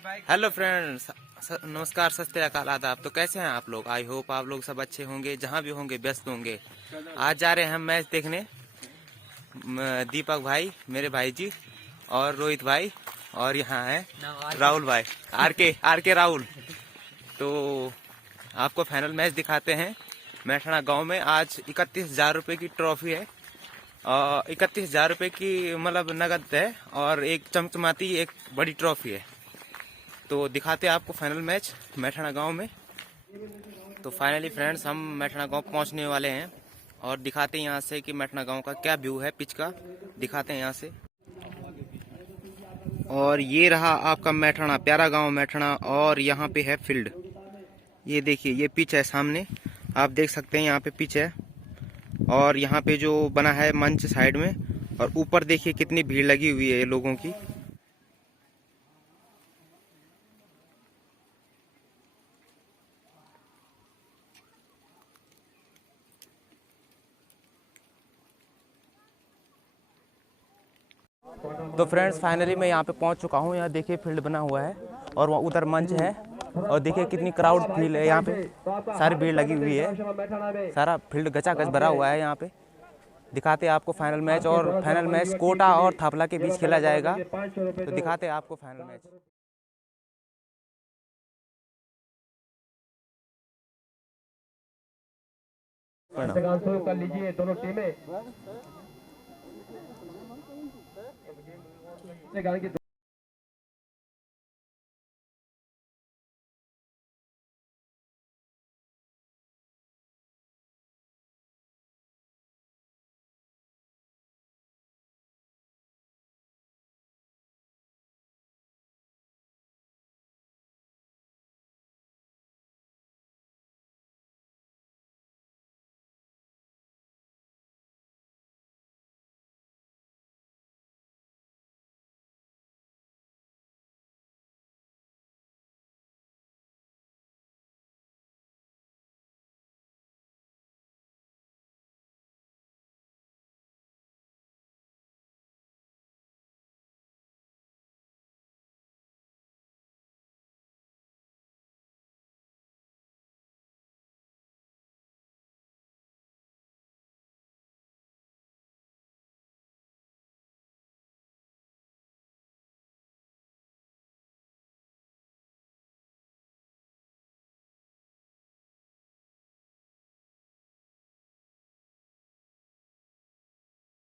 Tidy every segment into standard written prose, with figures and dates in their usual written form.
Hello friends, नमस्कार, सत श्री अकाल, आदाब। तो कैसे हैं आप लोग? आई होप आप लोग सब अच्छे होंगे, जहां भी होंगे व्यस्त होंगे। आज जा रहे हैं हम मैच देखने। दीपक भाई, मेरे भाई जी, और रोहित भाई, और यहाँ है राहुल भाई, आर के राहुल। तो आपको फाइनल मैच दिखाते हैं। मैठणा गांव में आज 31,000 रुपये की ट्रॉफी है, और 31,000 रुपये की मतलब नगद है, और एक चमचमाती एक बड़ी ट्रॉफी है। तो दिखाते हैं आपको फाइनल मैच मैठणा गांव में। तो फाइनली फ्रेंड्स, हम मैठणा गांव पहुंचने वाले हैं, और दिखाते हैं यहाँ से कि मैठणा गांव का क्या व्यू है, पिच का दिखाते हैं यहाँ से। और ये रहा आपका मैठणा, प्यारा गांव मैठणा, और यहाँ पे है फील्ड। ये देखिए, ये पिच है सामने, आप देख सकते हैं, यहाँ पे पिच है। और यहाँ पे जो बना है मंच साइड में, और ऊपर देखिए कितनी भीड़ लगी हुई है लोगों की। तो फ्रेंड्स, फाइनली मैं यहाँ पे पहुँच चुका हूँ। यहाँ देखिए फील्ड बना हुआ है, और वहाँ उधर मंच है, और देखिए कितनी क्राउड फील है यहाँ पे, सारी भीड़ लगी हुई है, सारा फील्ड गचागच भरा हुआ है यहाँ पे। दिखाते हैं आपको फाइनल मैच, और फाइनल मैच कोटा और थापला के बीच खेला जाएगा। तो दिखाते हैं आपको फाइनल मैच। कर लीजिए दोनों टीमें।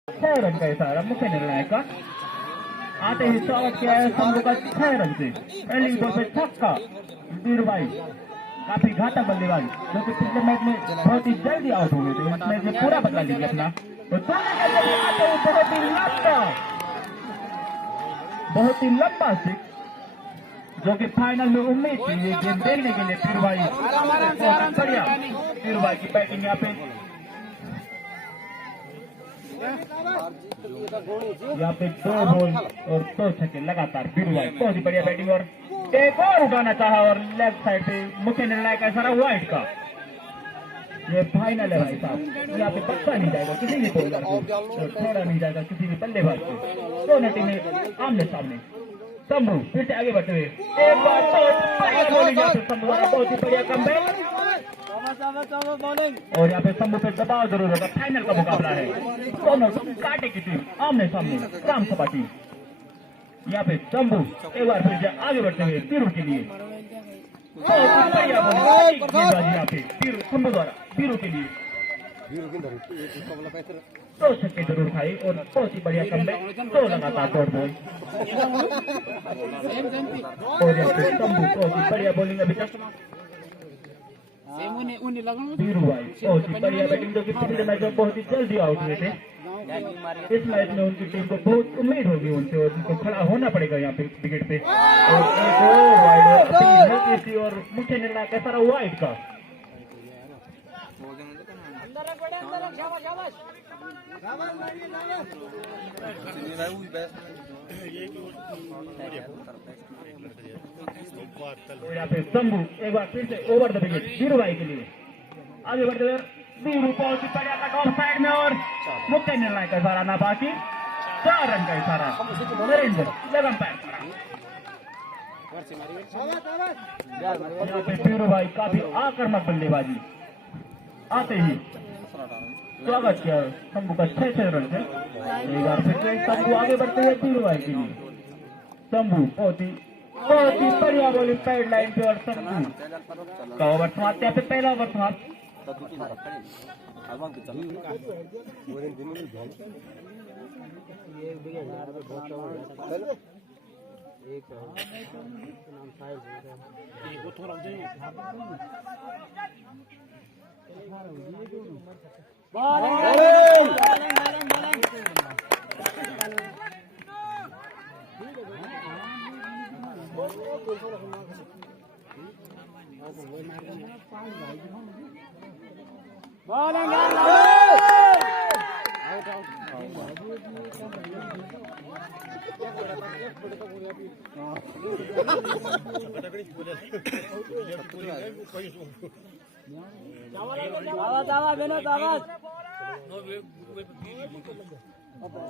रन का इशारा मुख्य निर्णायक का आते ही स्वागत किया है संघ का 6 रन से। पहली बॉल पे छक्का वीर भाई, काफी घातक बल्लेबाज, जो कि पिछले मैच में बहुत ही जल्दी आउट हो गए थे, इस मैच में पूरा बदला लीजिए अपना। तो बहुत ही लंबा सिक्स, जो कि फाइनल में उम्मीद थी ये गेम देखने के लिए। वीर भाई बढ़िया, वीर भाई की बैटिंग यहाँ पे, यहाँ पे 2 बॉल और 2 छक्के लगातार। वीर भाई बहुत ही बढ़िया बैटिंग, और एक और उठाना चाहा, और लेफ्ट साइड पे मुख्य निर्णायक का सारा वाइट का। ये फाइनल है भाई साहब, यहाँ पे पक्का नहीं जाएगा किसी भी बॉलर को, और छोड़ा नहीं जाएगा किसी भी बल्लेबाज को। दोनों टीमें आमने सामने। शंभू फिर से आगे बढ़ते हुए, एक बार बहुत ही बढ़िया कमबैक, और यहाँ पे शंभू पे दबाव जरूर होगा। फाइनल का मुकाबला है, दोनों कांटे की टीम आमने सामने, राम सपाटी। यहाँ पे शंभू एक बार फिर से आगे बढ़ते हुए पीरू के लिए, यहाँ पे शंभू द्वारा पीरू के लिए 2 छक्के जरूर खाई, और बहुत ही बढ़िया कमबैक, 2 लगातार डॉट बॉल। और यहाँ पे शंभू बहुत ही बढ़िया बॉलिंग अभी तक। वीरू भाई बहुत ही बढ़िया बैटिंग, जो कि पिछले मैच में बहुत ही जल्दी आउट हुए थे। इस मैच में उनकी टीम को बहुत उम्मीद होगी उनसे, और उनको खड़ा होना पड़ेगा यहाँ पे विकेट पे। और एक और वाइड, और मुख्य निर्णायक है सारा वाइड का। यहाँ पे शंभू एक बार फिर से ओवर द विकेट वीरू भाई के लिए आगे बढ़ते हुए। वीरू बहुत ही बढ़िया तक ऑफ साइड में, और मुख्य निर्णायक का इशारा ना बाकी, 4 रन का इशारा नरेंद्र लगन पैर। यहाँ पे पीरू भाई काफी आक्रामक बल्लेबाजी आते ही स्वागत किया शंभू का 6 रन से। एक बार फिर से शंभू आगे बढ़ते हुए पीरू भाई के लिए। शंभू बहुत ही बढ़िया बॉलिंग साइड लाइन पे और शंभू का ओवर समाप्त। यहाँ पे पहला ओवर समाप्त।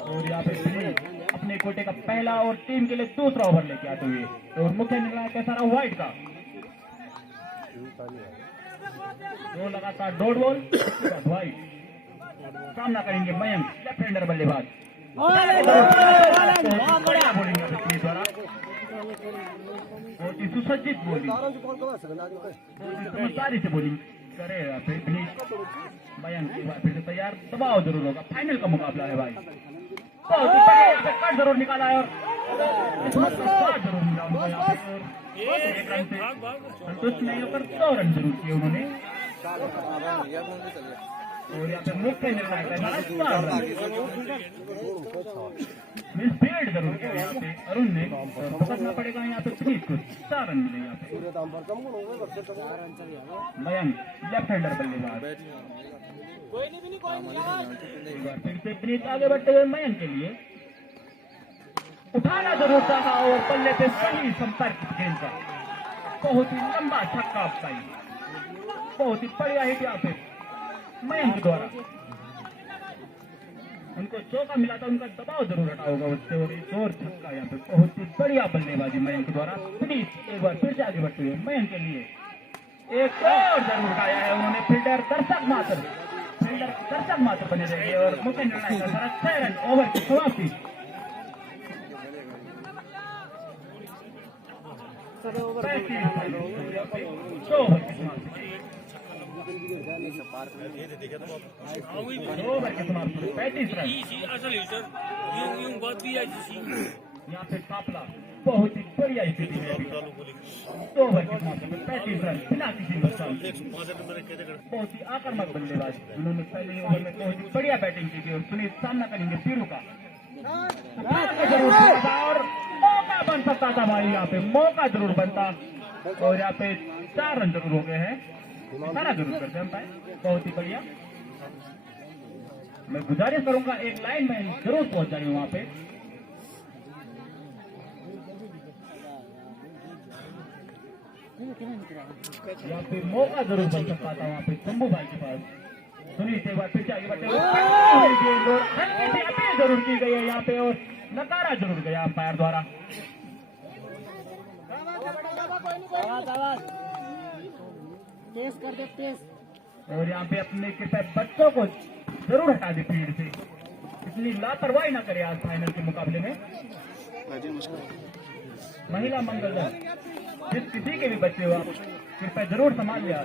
और यहाँ पे अपने कोटे का पहला और टीम के लिए दूसरा ओवर लेके आते हुए और मुख्य निर्णायक है सारा व्हाइट का। दो लगातार डॉट बॉल व्हाइट सामना करेंगे मयंक लेफ्ट हैंडर बल्लेबाज। बढ़िया बॉलिंग द्वारा बहुत ही सुसज्जित बॉलिंग समझदारी से बॉलिंग करे मयंक एक बार फिर से तैयार। दबाव जरूर होगा, फाइनल का मुकाबला है भाई। बहुत ही बढ़िया कट जरूर निकाला है और जरूर मिला उनको यहाँ पे। एक रन से संतुष्ट नहीं होकर 2 रन जरूर किए उन्होंने। और यहाँ पे मुख्य निर्णायक फील्ड जरूर किया यहाँ पे अरुण ने। पकड़ना पड़ेगा यहाँ पे फिनिश को। 4 रन मिले यहाँ पे। मयंक लेफ्ट हैंडर बल्लेबाज। फिर से फिनिश आगे बढ़ते हुए मयंक के लिए उठाना जरूर था और पल्ले पे सही संपर्क गेंद का। बहुत ही लंबा छक्का अपसाई, बहुत ही बढ़िया हिट यहाँ पे मयंक द्वारा। उनको चौका मिला था, उनका दबाव जरूर हटा होगा उससे और एक और छक्का यहाँ पे। बहुत ही बढ़िया बल्लेबाजी मयंक द्वारा। फिनिश एक बार फिर से आगे बढ़ते हुए मयंक के लिए एक और जरूर उठाया है उन्होंने। फील्डर दर्शक मात्र बने रहेंगे और मुख्य निर्णायक का 6 रन ओवर की समाप्ति। यहाँ पे काफला बहुत ही बढ़िया स्थिति में 2 ओवर की समाप्ति में 35 रन बिना किसी नुकसान। बहुत ही आक्रामक बल्लेबाज उन्होंने पहले ओवर में बहुत ही बढ़िया बैटिंग की थी और सुनील सामना करेंगे पीरू का। और मौका बन सकता था भाई, यहाँ पे मौका जरूर बनता और यहाँ पे 4 रन जरूर हो गए हैं। सारा जरूर करते हैं भाई, बहुत ही बढ़िया। मैं गुजारिश करूंगा एक लाइन में जरूर पहुंच जाए वहां पे। यहाँ पे मौका जरूर बन सकता था वहाँ पे शंभू भाई के पास। सुनील एक बार फिर से आगे बढ़ते हुए जरूर की गई है यहाँ पे और नकारा जरूर गया अंपायर द्वारा। और यहाँ पे अपने कृपया बच्चों को जरूर हटा दे फील्ड से, इतनी लापरवाही ना करे आज फाइनल के मुकाबले में। महिला मंगल दल जिस किसी के भी बच्चे हो आप कृपया जरूर संभाल लिया,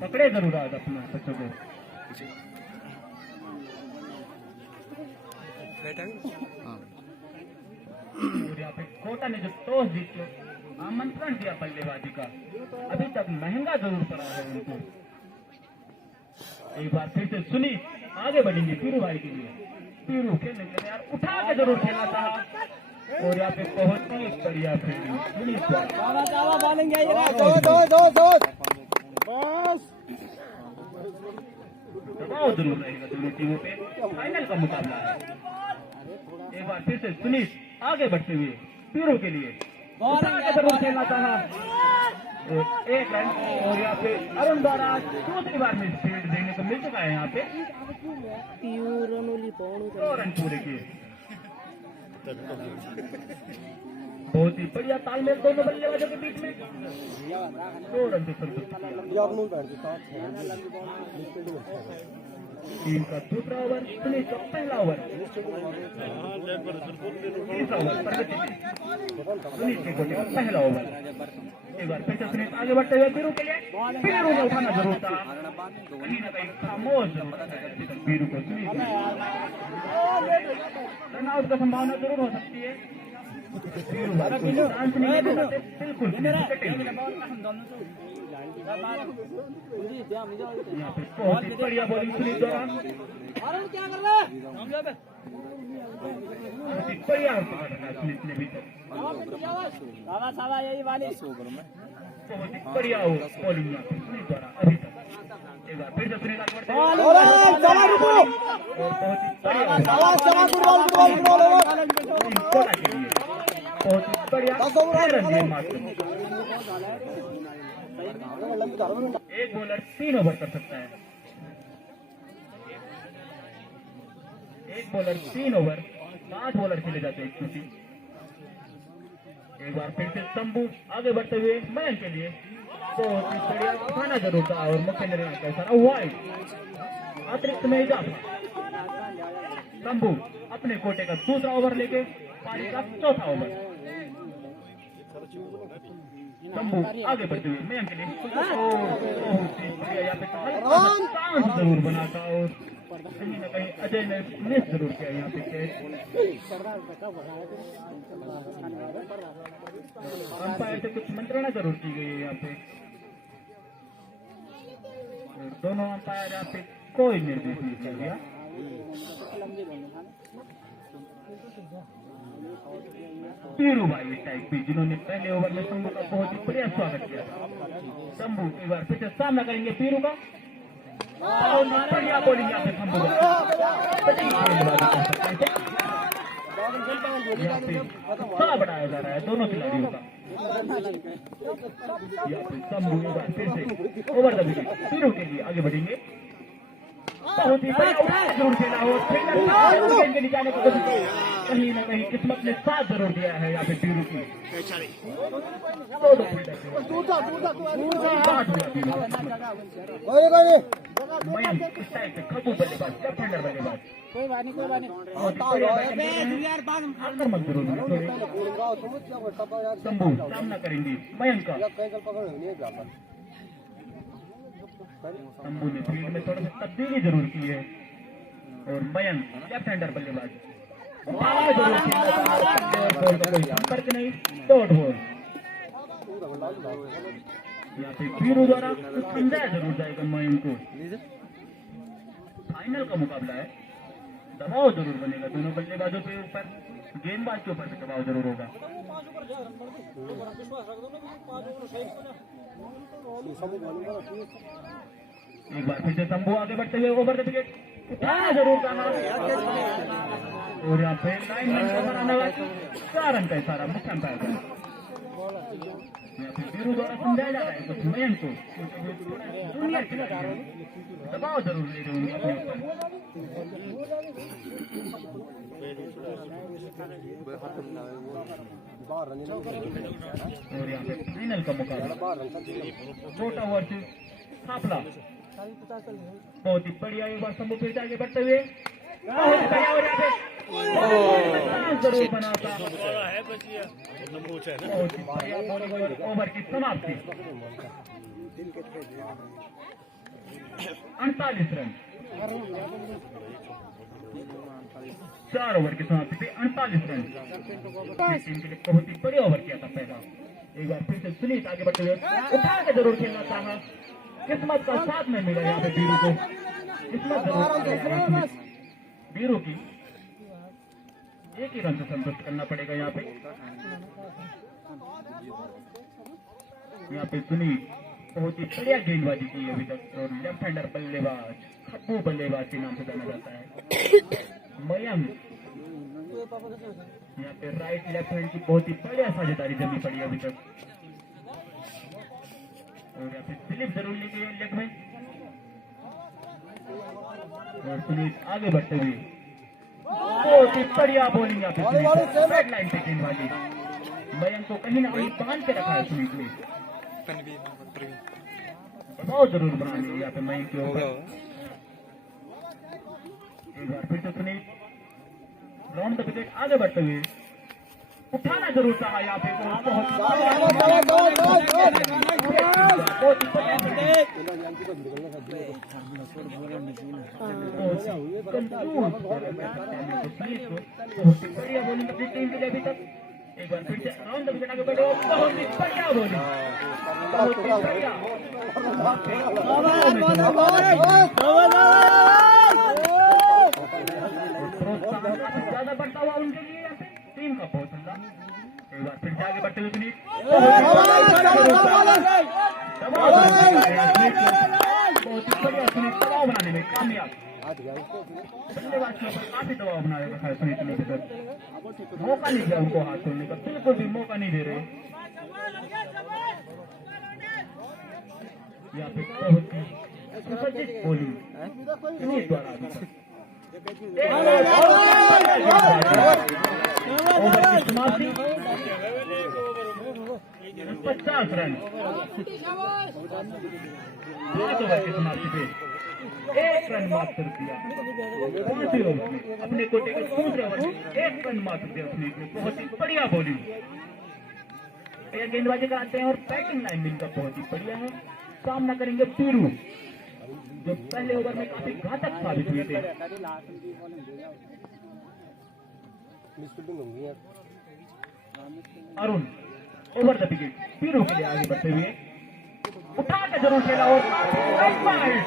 पकड़े जरूर आज अपने बच्चों को। और यहाँ पे कोटा ने जो टॉस जीत के आमंत्रण दिया बल्लेबाजी का, अभी तक महंगा जरूर पड़ा है उनको। एक बार फिर से सुनील आगे बढ़ेंगे पीरू भाई के लिए। पीरू खेलने के लिए यार उठा के जरूर खेलना था और यहाँ पे बहुत ही बढ़िया फील्डिंग सुनील दबाव जरूर रहेगा दोनों टीमों पे। फाइनल का मुकाबला है। एक बार फिर से सुनील आगे बढ़ते हुए पीरू के लिए जरूर खेलना चाहा। 1 रन और यहाँ पे अरुण द्वारा दूसरी बार में फील्ड देखने को मिल चुका है। यहाँ पे 2 रन पूरे किए। बहुत ही बढ़िया तालमेल दोनों बल्लेबाजों के बीच में। 2 रन से संतुष्ट टीम का दूसरा ओवर, सुनील का पहला ओवर। तीसरा ओवर सुनील के कोटे का पहला ओवर। एक बार फिर से सुनील आगे बढ़ते हुए बीरू के लिए, बीरू ने उठाना जरूर था, कहीं ना कहीं खामोश जरूर था बीरू को। सुनील रन आउट का संभावना जरूर हो सकती है। चांस नहीं देना बिल्कुल बहुत ही बढ़िया बॉलिंग सुनील द्वारा, बहुत ही बढ़िया सुनील ने भी बहुत ही बढ़िया बॉलिंग सुनील द्वारा अभी तक। एक बार फिर से सुनील आगे बढ़ते बहुत ही बढ़िया एक बॉलर 3 ओवर कर सकता है। एक बॉलर 3 ओवर, 5 बॉलर खेले जाते हैं क्योंकि। एक बार फिर से तंबू आगे बढ़ते हुए मयंक के लिए, बहुत ही बढ़िया खाना जरूर था और मुख्य निर्णय का सारा वाइड अतिरिक्त में इजाफा। तंबू अपने कोटे का दूसरा ओवर लेके पारी का चौथा ओवर। तंबू आगे बढ़ते हुए मयंक के लिए यहाँ पे चांस जरूर बनाता और कहीं ना कहीं अजय ने मिस जरूर किया यहाँ पे। अंपायर से कुछ मंत्रणा जरूर की गई है यहाँ पे। दोनों अंपायर यहाँ पे कोई निर्देश नहीं कर दिया। बीरू भाई टाइप भी जिन्होंने पहले ओवर में शंभू का बहुत ही बढ़िया स्वागत किया था। शंभू एक बार फिर से सामना करेंगे बीरू का, बढ़िया बॉलिंग यहाँ पे शंभू उत्साह बढ़ाया जा रहा है दोनों खिलाड़ियों का। शंभू एक बार फिर से ओवर द विकेट बीरू के लिए आगे बढ़ेंगे। बहुत ही जरूर खेला हो निकालने को कहीं ना कहीं किस्मत ने साथ जरूर दिया है यहाँ पे बीरू की। मयंक इस टाइप से खबू बल्लेबाज, लेफ्ट हैंडर बल्लेबाज, आक्रमक जरूर शंभू सामना करेंगे मयंक का। शंभू ने फील्ड में थोड़ा सा तब्दीली जरूर की है और मयंक लेफ्ट हैंडर बल्लेबाज जरूर कोई संपर्क नहीं, डॉट बॉल। यहाँ पे बीरू द्वारा समझाया जरूर जाएगा मयंक को। फाइनल का मुकाबला है, दबाव जरूर बनेगा दोनों बल्लेबाजों के ऊपर, गेंदबाज के ऊपर भी दबाव जरूर होगा। एक बार फिर से शंभू आगे बढ़ते हुए ओवर द विकेट उठाना जरूर कहा और यहाँ पे 9 रन का बनाना 4 रन का इशारा मुख्य अंपायर का। यहाँ पे बीरू द्वारा समझाया जा रहा है कुछ मयंक को, जूनियर खिलाड़ी दबाव जरूर ले रहे होंगे अपने ऊपर। और यहाँ पे फाइनल का मुकाबला छोटा वर्सेस थापला। बहुत ही बढ़िया एक बार शंभू फिर से आगे बढ़ते हुए जरूर बनाता। ओवर की समाप्ति 48 रन, 4 ओवर की समाप्ति पे 48 रन। टीम के लिए बहुत ही बड़े ओवर किया था पहला। एक बार फिर से सुनील आगे बढ़ते हुए उठा के जरूर खेलना चाहा, किस्मत का साथ में मिला यहाँ पे बीरू को। किस्मत जरूर बीरू की एक ही रन से संतुष्ट करना पड़ेगा यहाँ पे। यहाँ पे सुनील बहुत ही बढ़िया गेंदबाजी की है अभी तक और लेफ्ट हैंडर बल्लेबाज खप्पू बल्लेबाज के नाम से जाना जाता है। मयंक यहाँ पे राइट लेफ्ट हैंड की बहुत ही बढ़िया साझेदारी जमी पड़ी है अभी तक और यहाँ पे स्लिप जरूर ली गई लेग में और सुनील आगे बढ़ते हुए बहुत ही बढ़िया बॉलिंग यहाँ पे रेड लाइन पे गेंदबाजी। मयंक को कहीं ना कहीं बांध के रखा है सुनीत ने। बहुत जरूर बनानी है यहाँ पे मयंक के ऊपर। एक बार फिर से सुनीत राउंड द विकेट आगे बढ़ते हुए उठाना जरूर चाहा यहाँ पे। बढ़िया बॉलिंग अपनी टीम के लिए अभी तक। एक बार फिर से राउंड द विकेट आगे बढ़े। बहुत ही बढ़िया बॉलिंग, बहुत ही बढ़िया। ज्यादा बढ़ता हुआ उनके लिए यहाँ पे टीम का बहुत अच्छा। एक बार फिर से आगे बढ़ते हुए सुनीत बहुत ही बढ़िया। सुनीत दबाव बनाने में कामयाब। बल्लेबाज के ऊपर काफी दबाव बना रखा है सुनीत ने। मौका नहीं दिया उनको हाथ छोड़ने का, बिल्कुल भी मौका नहीं दे रहे। यहाँ पे बहुत ही सुसज्जित बॉलिंग सुनीत द्वारा। ओवर की समाप्ति 50 रन। 5 ओवर की समाप्ति पे 1 रन मात्र दिया। 5 ओवर में अपने कोटे का 2 ओवर में 1 रन मात्र दिया सुनीत ने। बहुत ही बढ़िया बॉलिंग। गेंदबाजी कराते हैं और बैटिंग लाइन भी इनका बहुत ही बढ़िया है। सामना करेंगे पीरू जो पहले ओवर में काफी घातक साबित हुए थे। अरुण ओवर द विकेट पीरू के लिए आगे बढ़ते हुए उठा के जरूर खेला और लंबा हिट,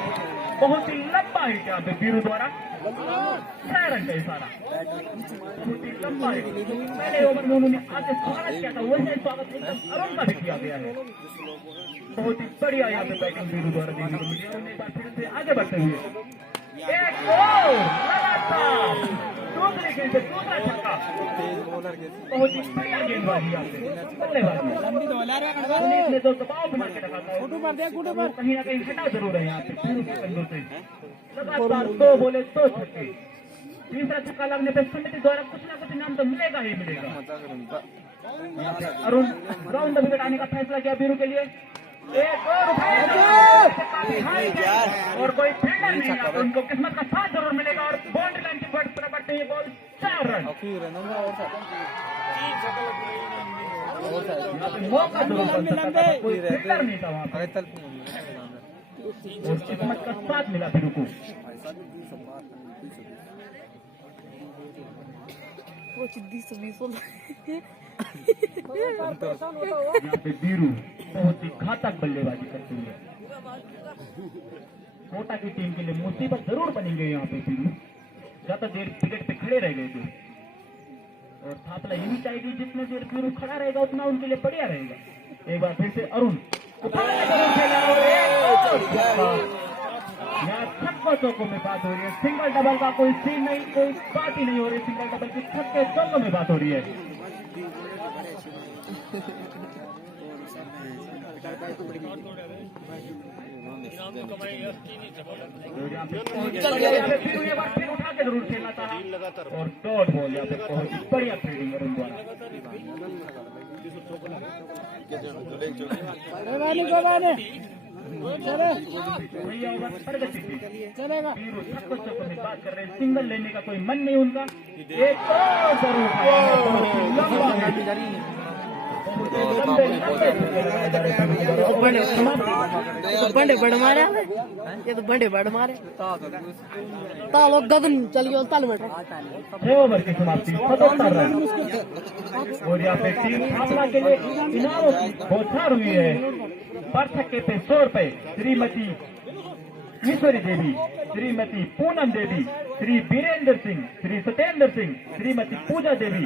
बहुत ही लंबा हिट यहाँ पे पीरू द्वारा। 6 रन का इशारा, बहुत ही लंबा हिट। पहले ओवर में उन्होंने आगे स्वागत किया था, वैसे स्वागत एकदम अरुण का भी किया गया है। बहुत ही बढ़िया यहाँ पे बैटिंग पीरू द्वारा देखने को मिली। एक बार फिर से आगे बढ़ते हुए एक और लगातार दूसरे गेंद पे दूसरा छक्का। बहुत ही बढ़िया गेंदबाजी यहाँ पे बल्लेबाजी। सुनीत ने जो दबाव बना के रखा था कहीं ना कहीं हटा जरूर है यहाँ पे पीरू के कंधों से। लगातार 2 बोले 2 छक्के। तीसरा छक्का लगने पे समिति द्वारा कुछ ना कुछ इनाम तो मिलेगा ही मिलेगा। अरुण राउंड द विकेट आने का फैसला किया पीरू के लिए। एक और और कोई फील्डर नहीं है, उनको किस्मत का साथ जरूर मिलेगा और बाउंड्री लाइन की तरफ बढ़ते हुए बॉल 4 रन। मौका जरूर बन सकता था, कोई फील्डर नहीं था वहाँ पर और किस्मत का साथ मिला पीरू को। यहाँ पे बीरू बहुत ही घातक बल्लेबाजी करते हुए कोटा की टीम के लिए मुसीबत जरूर बनेंगे। यहाँ पे बीरू ज्यादा देर विकेट पे खड़े रह गए थे और थापला यही चाहिए जितने देर बीरू खड़ा रहेगा उतना उनके लिए बढ़िया रहेगा। एक बार फिर से अरुण यहाँ छक्कों चौकों में बात हो रही है। सिंगल डबल का कोई सीन नहीं, कोई बात ही नहीं हो रही। सिंगल डबल की छक्के चौकों में बात हो रही है। फिर उठा के जरूर खेलना था और डॉट बॉल यहाँ पे बहुत बढ़िया फील्डिंग अरुण द्वारा। बात कर रहे हैं, सिंगल लेने का कोई मन नहीं उनका। एक और जरूर बंडे बड़ मारे, ये तो बंडे बड़ मारे तालो गगन चलियो ताल बैठो। 6 ओवर की समाप्ति 77 रन और यहाँ पे टीम थापला के लिए इनामों की बौछार हुई है। पर छक्के पे 100 रुपए श्रीमती ईश्वरी देवी, श्रीमती पूनम देवी, श्री वीरेंद्र सिंह, श्री सत्येंद्र सिंह, श्रीमती पूजा देवी।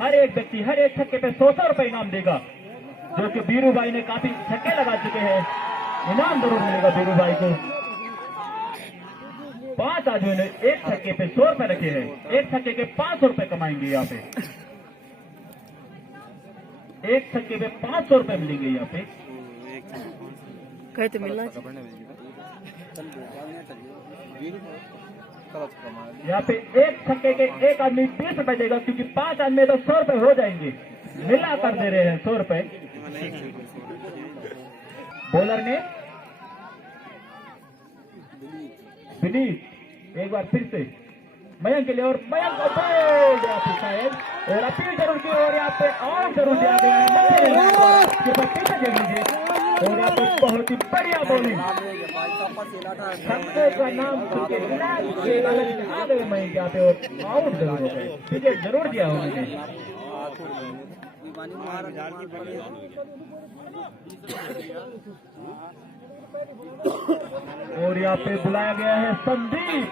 हर एक व्यक्ति हर एक छक्के पे 100 रुपए इनाम देगा, जो कि बीरू भाई ने काफी छक्के लगा चुके हैं। इनाम जरूर मिलेगा बीरू भाई को। 5 आदमियों ने एक छक्के पे 100 रुपए रखे हैं। एक छक्के के 500 रुपए कमाएंगे यहाँ पे। एक छक्के पे 500 रुपए मिलेंगे यहाँ पे। कहीं तो मिलना यहाँ पे एक छक्के के एक आदमी 20 रुपए देगा, क्योंकि 5 आदमी तो 100 रुपए हो जाएंगे। मिला कर दे रहे हैं 100 रुपए। बॉलर ने विनीत एक बार फिर से मयंक के लिए और मयंक शायद और अपील जरूर की और यहाँ पे और जरूर दिया गया है पीछे देख लीजिए और यहाँ पे बहुत ही बढ़िया बॉलिंग सबसे का नाम आ गए मयंक यहाँ पे और आउट जरूर हो गए। पीछे जरूर दिया उन्होंने और यहाँ पे बुलाया गया है संदीप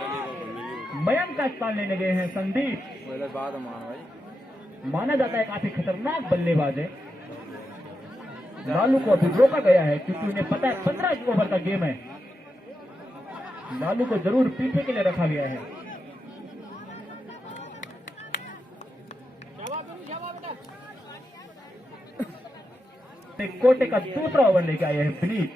मयंक का स्थान लेने गए हैं संदीप। माना जाता है काफी खतरनाक बल्लेबाज है। लालू को अभी रोका गया है क्योंकि उन्हें पता है 15 ओवर का गेम है। लालू को जरूर पीछे के लिए रखा गया है। कोटे का दूसरा ओवर लेके आए हैं विनीत।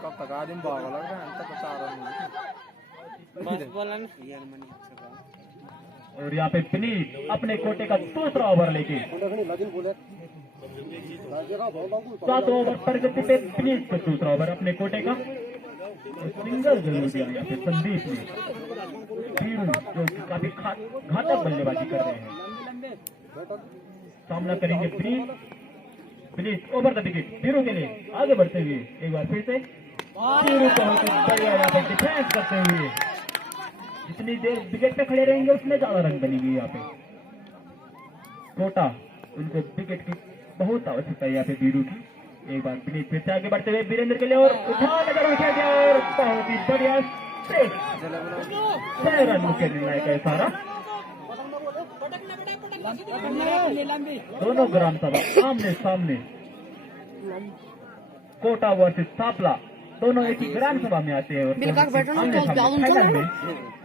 कब तक आदमी भाग लग रहा है तक और यहाँ पे विनीत अपने कोटे का दूसरा ओवर लेके 7 ओवर प्रगति पे विनीत को दूसरा ओवर अपने कोटे का सिंगल जरूर दिया यहाँ पे संदीप ने जो काफी घातक बल्लेबाजी कर रहे हैं। सामना करेंगे Vineet over the wicket Biru के लिए आगे बढ़ते हुए एक बार फिर से बीरू बहुत बढ़िया यहाँ पे डिफेंस करते हुए जितनी देर विकेट पे खड़े रहेंगे उतने ज्यादा रन बनेंगे। यहाँ पे कोटा उनको विकेट की बहुत आवश्यकता है यहाँ पे बीरू की। एक बार विनीत फिर से आगे बढ़ते हुए वीरेंद्र के लिए और उठा गया और बहुत ही बढ़िया 6 रन के निर्णायक है सारा। दोनों ग्राम सभा आमने सामने कोटा वर्सेस सापला दोनों एक ही ग्राम सभा में आते हैं और आमने सामने फाइनल में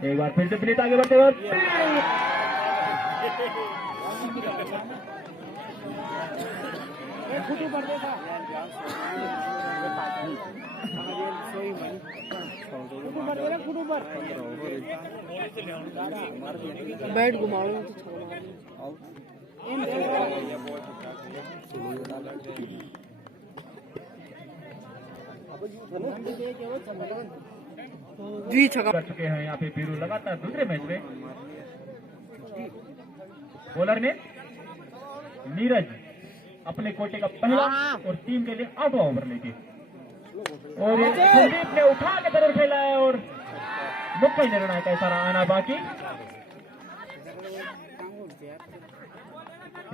एक बार फिर से विनीत आगे बढ़ते हुए बैट घुमाओ जी छक्का कर चुके हैं यहाँ पे बीरू लगातार दूसरे मैच में। बॉलर ने नीरज अपने कोटे का पहला और टीम के लिए 8वां ओवर लेके और संदीप ने उठा के जरूर खेला है और मुख्य निर्णय का इशारा आना बाकी।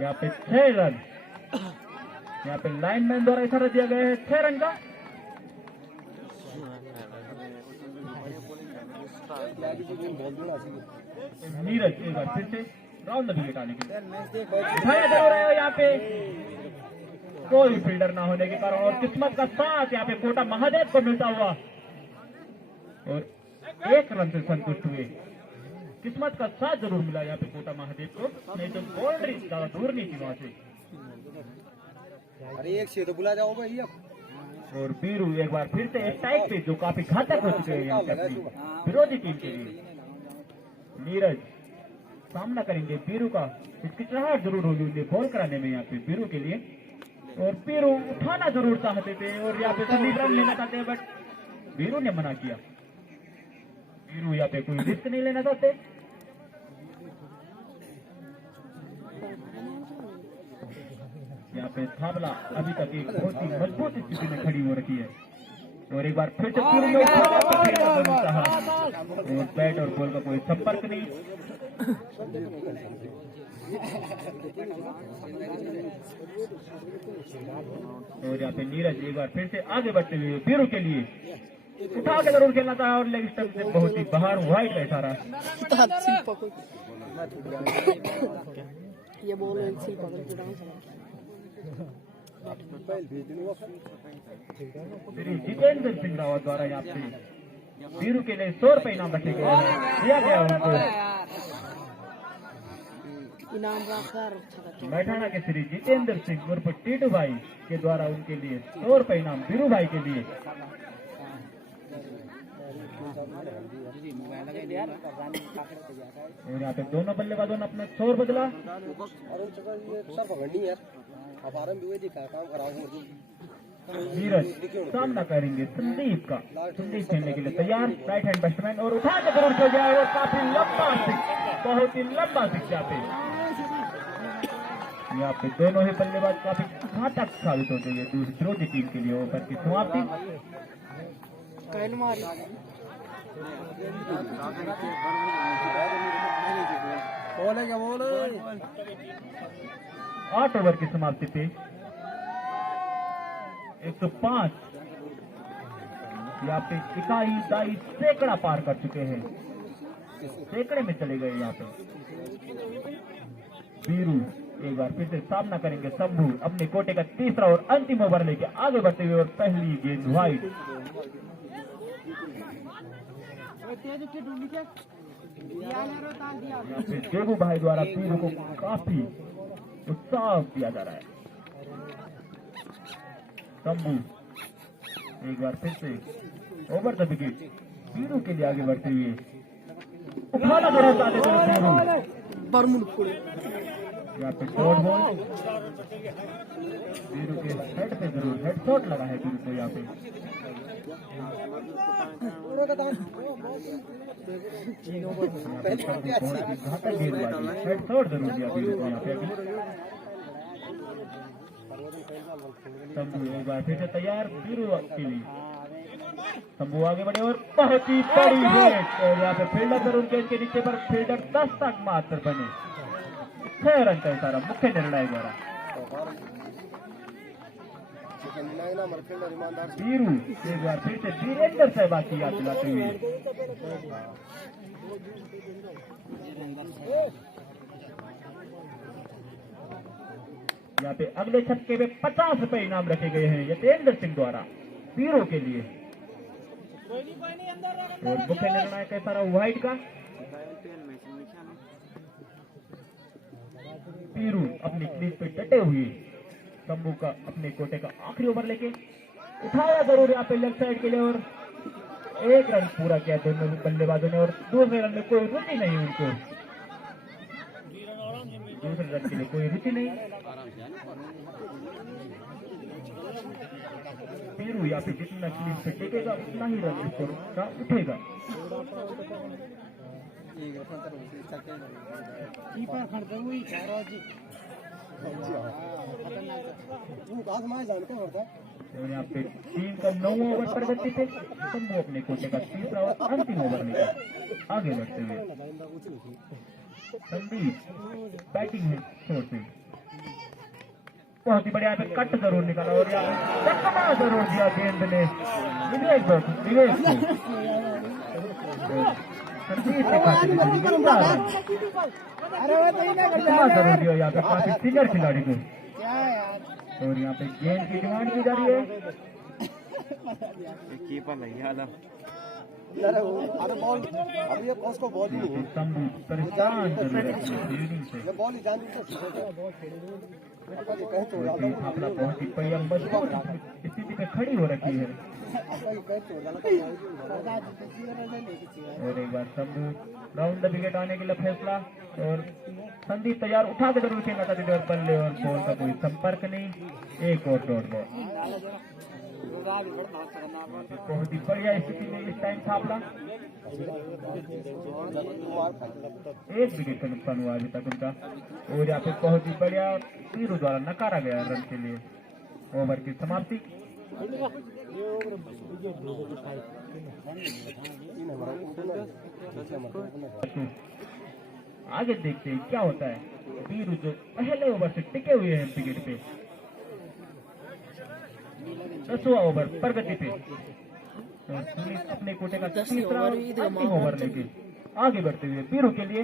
यहाँ पे 6 रन यहाँ पे लाइनमैन द्वारा इशारा दिया गया है 6 रन का। नीरज एक बार फिर से राउंड द विकेट आने के लिए उठाया जरूर है यहाँ पे कोई फील्डर ना होने के कारण और किस्मत का साथ यहाँ पे कोटा महादेव को मिलता हुआ और 1 रन से संतुष्ट हुए। किस्मत का साथ जरूर मिला यहाँ पे कोटा महादेव को, नहीं तो बाउंड्री ज्यादा दूर नहीं थी वहां से। अरे एक से तो बुला जाओ भाई और बीरू एक बार फिर से एक टाइप पे जो काफी घातक हो चुके हैं यहाँ पे अपनी विरोधी टीम के लिए। नीरज सामना करेंगे बीरू का, हिचकिचाहट जरूर होगी उन्हें बॉल कराने में यहाँ पे बीरू के लिए और बीरू उठाना जरूर चाहते थे और यहाँ पे संदीप रन लेना चाहते हैं बट बीरू ने मना किया। बीरू यहाँ पे कोई रिस्क नहीं लेना चाहते। यहाँ पे थाबला अभी तक एक बहुत ही मजबूत स्थिति में खड़ी हो रखी है और एक बार फिर से पूर्व में और बैट और बॉल का कोई संपर्क नहीं। और यहाँ पे नीरज एक बार फिर से आगे बढ़ते हुए बीरू के लिए उठा के जरूर खेलना था और लेग स्टंप से बहुत ही बाहर वाइड का इशारा। ये बॉल श्री जितेंद्र सिंह रावत द्वारा यहाँ पे बीरू के लिए 100 रुपए इनाम रखे गए हैं, दिया गया उनको। इनाम रखा मैठाना के श्री जितेंद्र सिंह उर्फ टीटू भाई के द्वारा उनके लिए 100 रुपए इनाम बीरू भाई के लिए और यहाँ पे दोनों बल्लेबाजों ने अपना छोर बदला। नीरज सामना करेंगे संदीप का। संदीप खेलने के लिए तैयार, राइट हैंड बैट्समैन, और उठा के जरूर खेल जाए और काफी लंबा सिक्स, बहुत ही लंबा सिक्स यहाँ पे दोनों ही बल्लेबाज काफी घातक साबित होते हैं विरोधी टीम के लिए। ओवर की समाप्ति। बोल है क्या बोल 8 ओवर की समाप्ति पे 105 यहाँ पे इकाई दाई सैकड़ा पार कर चुके हैं, सैकड़े में चले गए यहाँ पे। वीरू एक बार फिर से सामना करेंगे शंभू अपने कोटे का तीसरा और अंतिम ओवर लेके आगे बढ़ते हुए, और पहली गेंद वाइड। देगू भाई द्वारा वीरू को काफी उत्साह दिया जा रहा है। शंभू एक बार फिर से ओवर द विकेट वीरू के लिए आगे बढ़ते हुए, उठाना जरूर चाहते थे वीरू। यहाँ पे शॉर्ट बॉल वीरू के हेड पे जरूर हेड शॉट लगा है वीरू को यहाँ पे। घातक गेंदबाजी, हेड शॉट जरूर दिया वीरू को यहाँ पे। शंभू एक बार फिर से तैयार वीरू के लिए। शंभू आगे बढ़े और बहुत ही बड़ी हिट, और यहाँ पे फील्डर जरूर गेंद के नीचे पर फील्डर 10 तक मात्र बने। 6 रन का इशारा मुख्य निर्णय द्वारा। वीरू एक बार फिर से वीरेंद्र सहवाग की याद दिलाते हुए। यहाँ पे अगले छक्के में 50 रुपए इनाम रखे गए हैं यतेंद्र सिंह द्वारा वीरू के लिए। और मुख्य निर्णय का इशारा वाइड का। वीरू अपनी क्रीज पे डटे हुए शंभू का अपने कोटे का आखिरी ओवर लेके उठाया जरूर यहाँ पे लेफ्ट साइड के लिए, और 1 रन पूरा किया दोनों बल्लेबाजों ने, और दूसरे रन में कोई रुचि नहीं उनको, दूसरे रन के लिए कोई रुचि नहीं। वीरू यहाँ पे जितना क्रीज पे टिकेगा उतना ही रन स्कोर का उठेगा। और यहाँ पे टीम का 9वां ओवर प्रगति पे शंभू अपने कोटे का तीसरा और अंतिम ओवर लेकर आगे बढ़ते हुए। संदीप बैटिंग है शोर से, बहुत ही बढ़िया यहाँ पे कट जरूर निकाला, और यहाँ पे चकमा जरूर दिया गेंद ने विवेक को। संदीप ने काफी जरूर दिया यहाँ पे काफी सीनियर खिलाड़ी को, और यहाँ पे गेंद की डिमांड की जा रही है। कीपर अरे बॉल अभी ये कौन को बॉल नहीं है, शंभू परेशान कर रहे हैं फील्डिंग से। ये बॉल ही जान अपना बहुत ही बढ़िया मजबूत स्थिति में खड़ी हो रखी है। और एक बार शंभू राउंड द विकेट आने के लिए फैसला, और संदीप तैयार, उठा के जरूर खेलना चाहते थे, और बल्ले और बॉल का कोई संपर्क नहीं। एक और डॉट बॉल। बहुत ही बढ़िया स्थिति में इस टाइम छापला। 1 विकेट का नुकसान हुआ अभी तक उनका, और यहाँ पे बहुत ही बढ़िया वीरू द्वारा नकारा गया रन के लिए। ओवर की समाप्ति। आगे देखते हैं क्या होता है। वीरू जो पहले ओवर से टिके हुए हैं विकेट पे, 10वां ओवर प्रगति पे, अपने कोटे का तीसरा और अंतिम ओवर लेके आगे बढ़ते हुए वीरू के लिए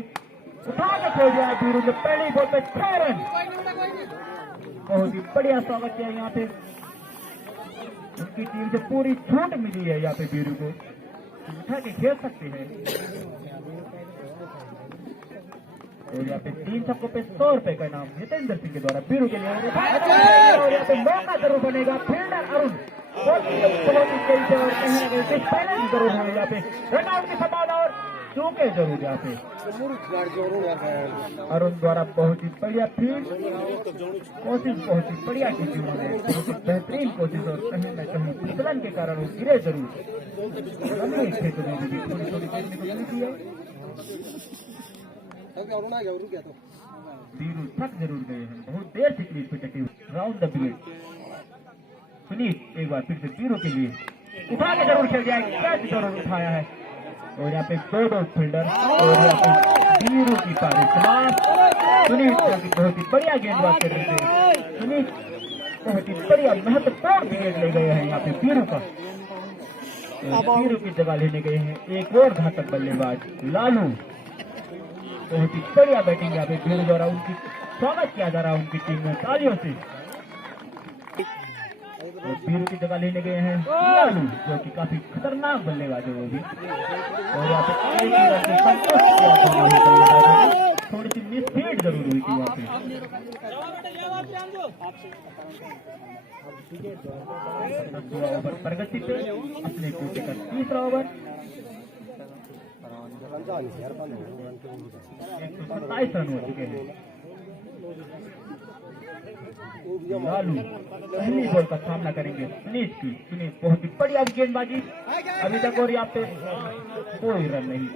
उठा के खेल दिया वीरू ने पहले बॉल पे 6 रन। बहुत ही बढ़िया स्वागत किया यहाँ पे, उनकी टीम से पूरी छूट मिली है यहाँ पे वीरू को, उठा के खेल सकते हैं। और यहाँ पे 3 छक्कों पे 100 रुपए का इनाम यतेंद्र सिंह के द्वारा वीरू के लिए। और यहाँ पे मौका जरूर बनेगा, फील्डर अरुण बहुत ही सही से और कहीं ना कहीं पैनल जरूर है यहाँ पे, रनआउट की संभावना और चूके जरूर यहाँ पे। अरुण द्वारा बहुत ही बढ़िया फील्ड कोशिश, बहुत ही बढ़िया की थी उन्होंने, बहुत ही बेहतरीन कोशिश और कहीं न कहीं विचलन के कारण वो गिरे जरूर। रनवे क्षेत्र में भी थोड़ी थोड़ी देखने को मिलती है। वीरू थक जरूर गए हैं, बहुत देर से क्रीज पे टके हुए। राउंड द विकेट सुनील एक बार फिर से वीरू के लिए उठा के जरूर खेल दिया, कैच जरूर उठाया है और यहाँ पे दो फील्डर और यहाँ पे वीरू की पारी समाप्त। सुनील की बहुत ही बढ़िया गेंदबाज करने से सुनील बहुत ही बढ़िया महत्वपूर्ण विकेट ले गए हैं यहाँ पे वीरू का। वीरू की जगह लेने गए हैं एक और घातक बल्लेबाज लालू। बहुत ही बढ़िया बैटिंग यहाँ पे वीरू द्वारा उनकी स्वागत किया जा रहा है उनकी टीम में तालियों से। वीरू की जगह लेने गए हैं लालू जो कि काफी खतरनाक बल्लेबाज है वो भी। और यहाँ पे एक ही रन से संतुष्ट किया, थोड़ी सी मिसफील्ड जरूर हुई थी वहाँ पे। ओवर प्रगति पे अपने कोटे का तीसरा ओवर 127 रन हो चुके हैं। लालू पहली बॉल का सामना करेंगे सुनील की। सुनील बहुत ही बढ़िया गेंदबाजी अभी तक और यहाँ पे कोई रन नहीं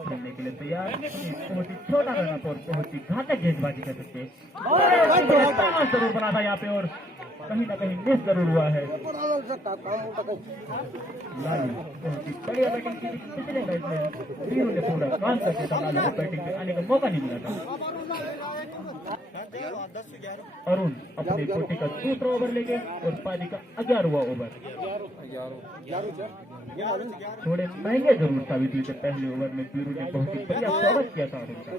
खेलने के लिए तैयार। बहुत ही छोटा रन और बहुत ही घातक गेंदबाजी कर सकते हैं। जरूर बना था यहाँ पे और कहीं ना कहीं मिस जरूर हुआ है। लालू बहुत ही बढ़िया बैटिंग की, पिछले मैच में वीरू ने पूरा काम करके था, लालू को बैटिंग में आने का मौका नहीं मिला था। अरुण अपने कोटे का दूसरा ओवर लेके और पारी का 11वां ओवर। थोड़े महंगे जरूर साबित हुए थे पहले ओवर में, वीरू ने बहुत ही बढ़िया स्वागत किया था अरुण का।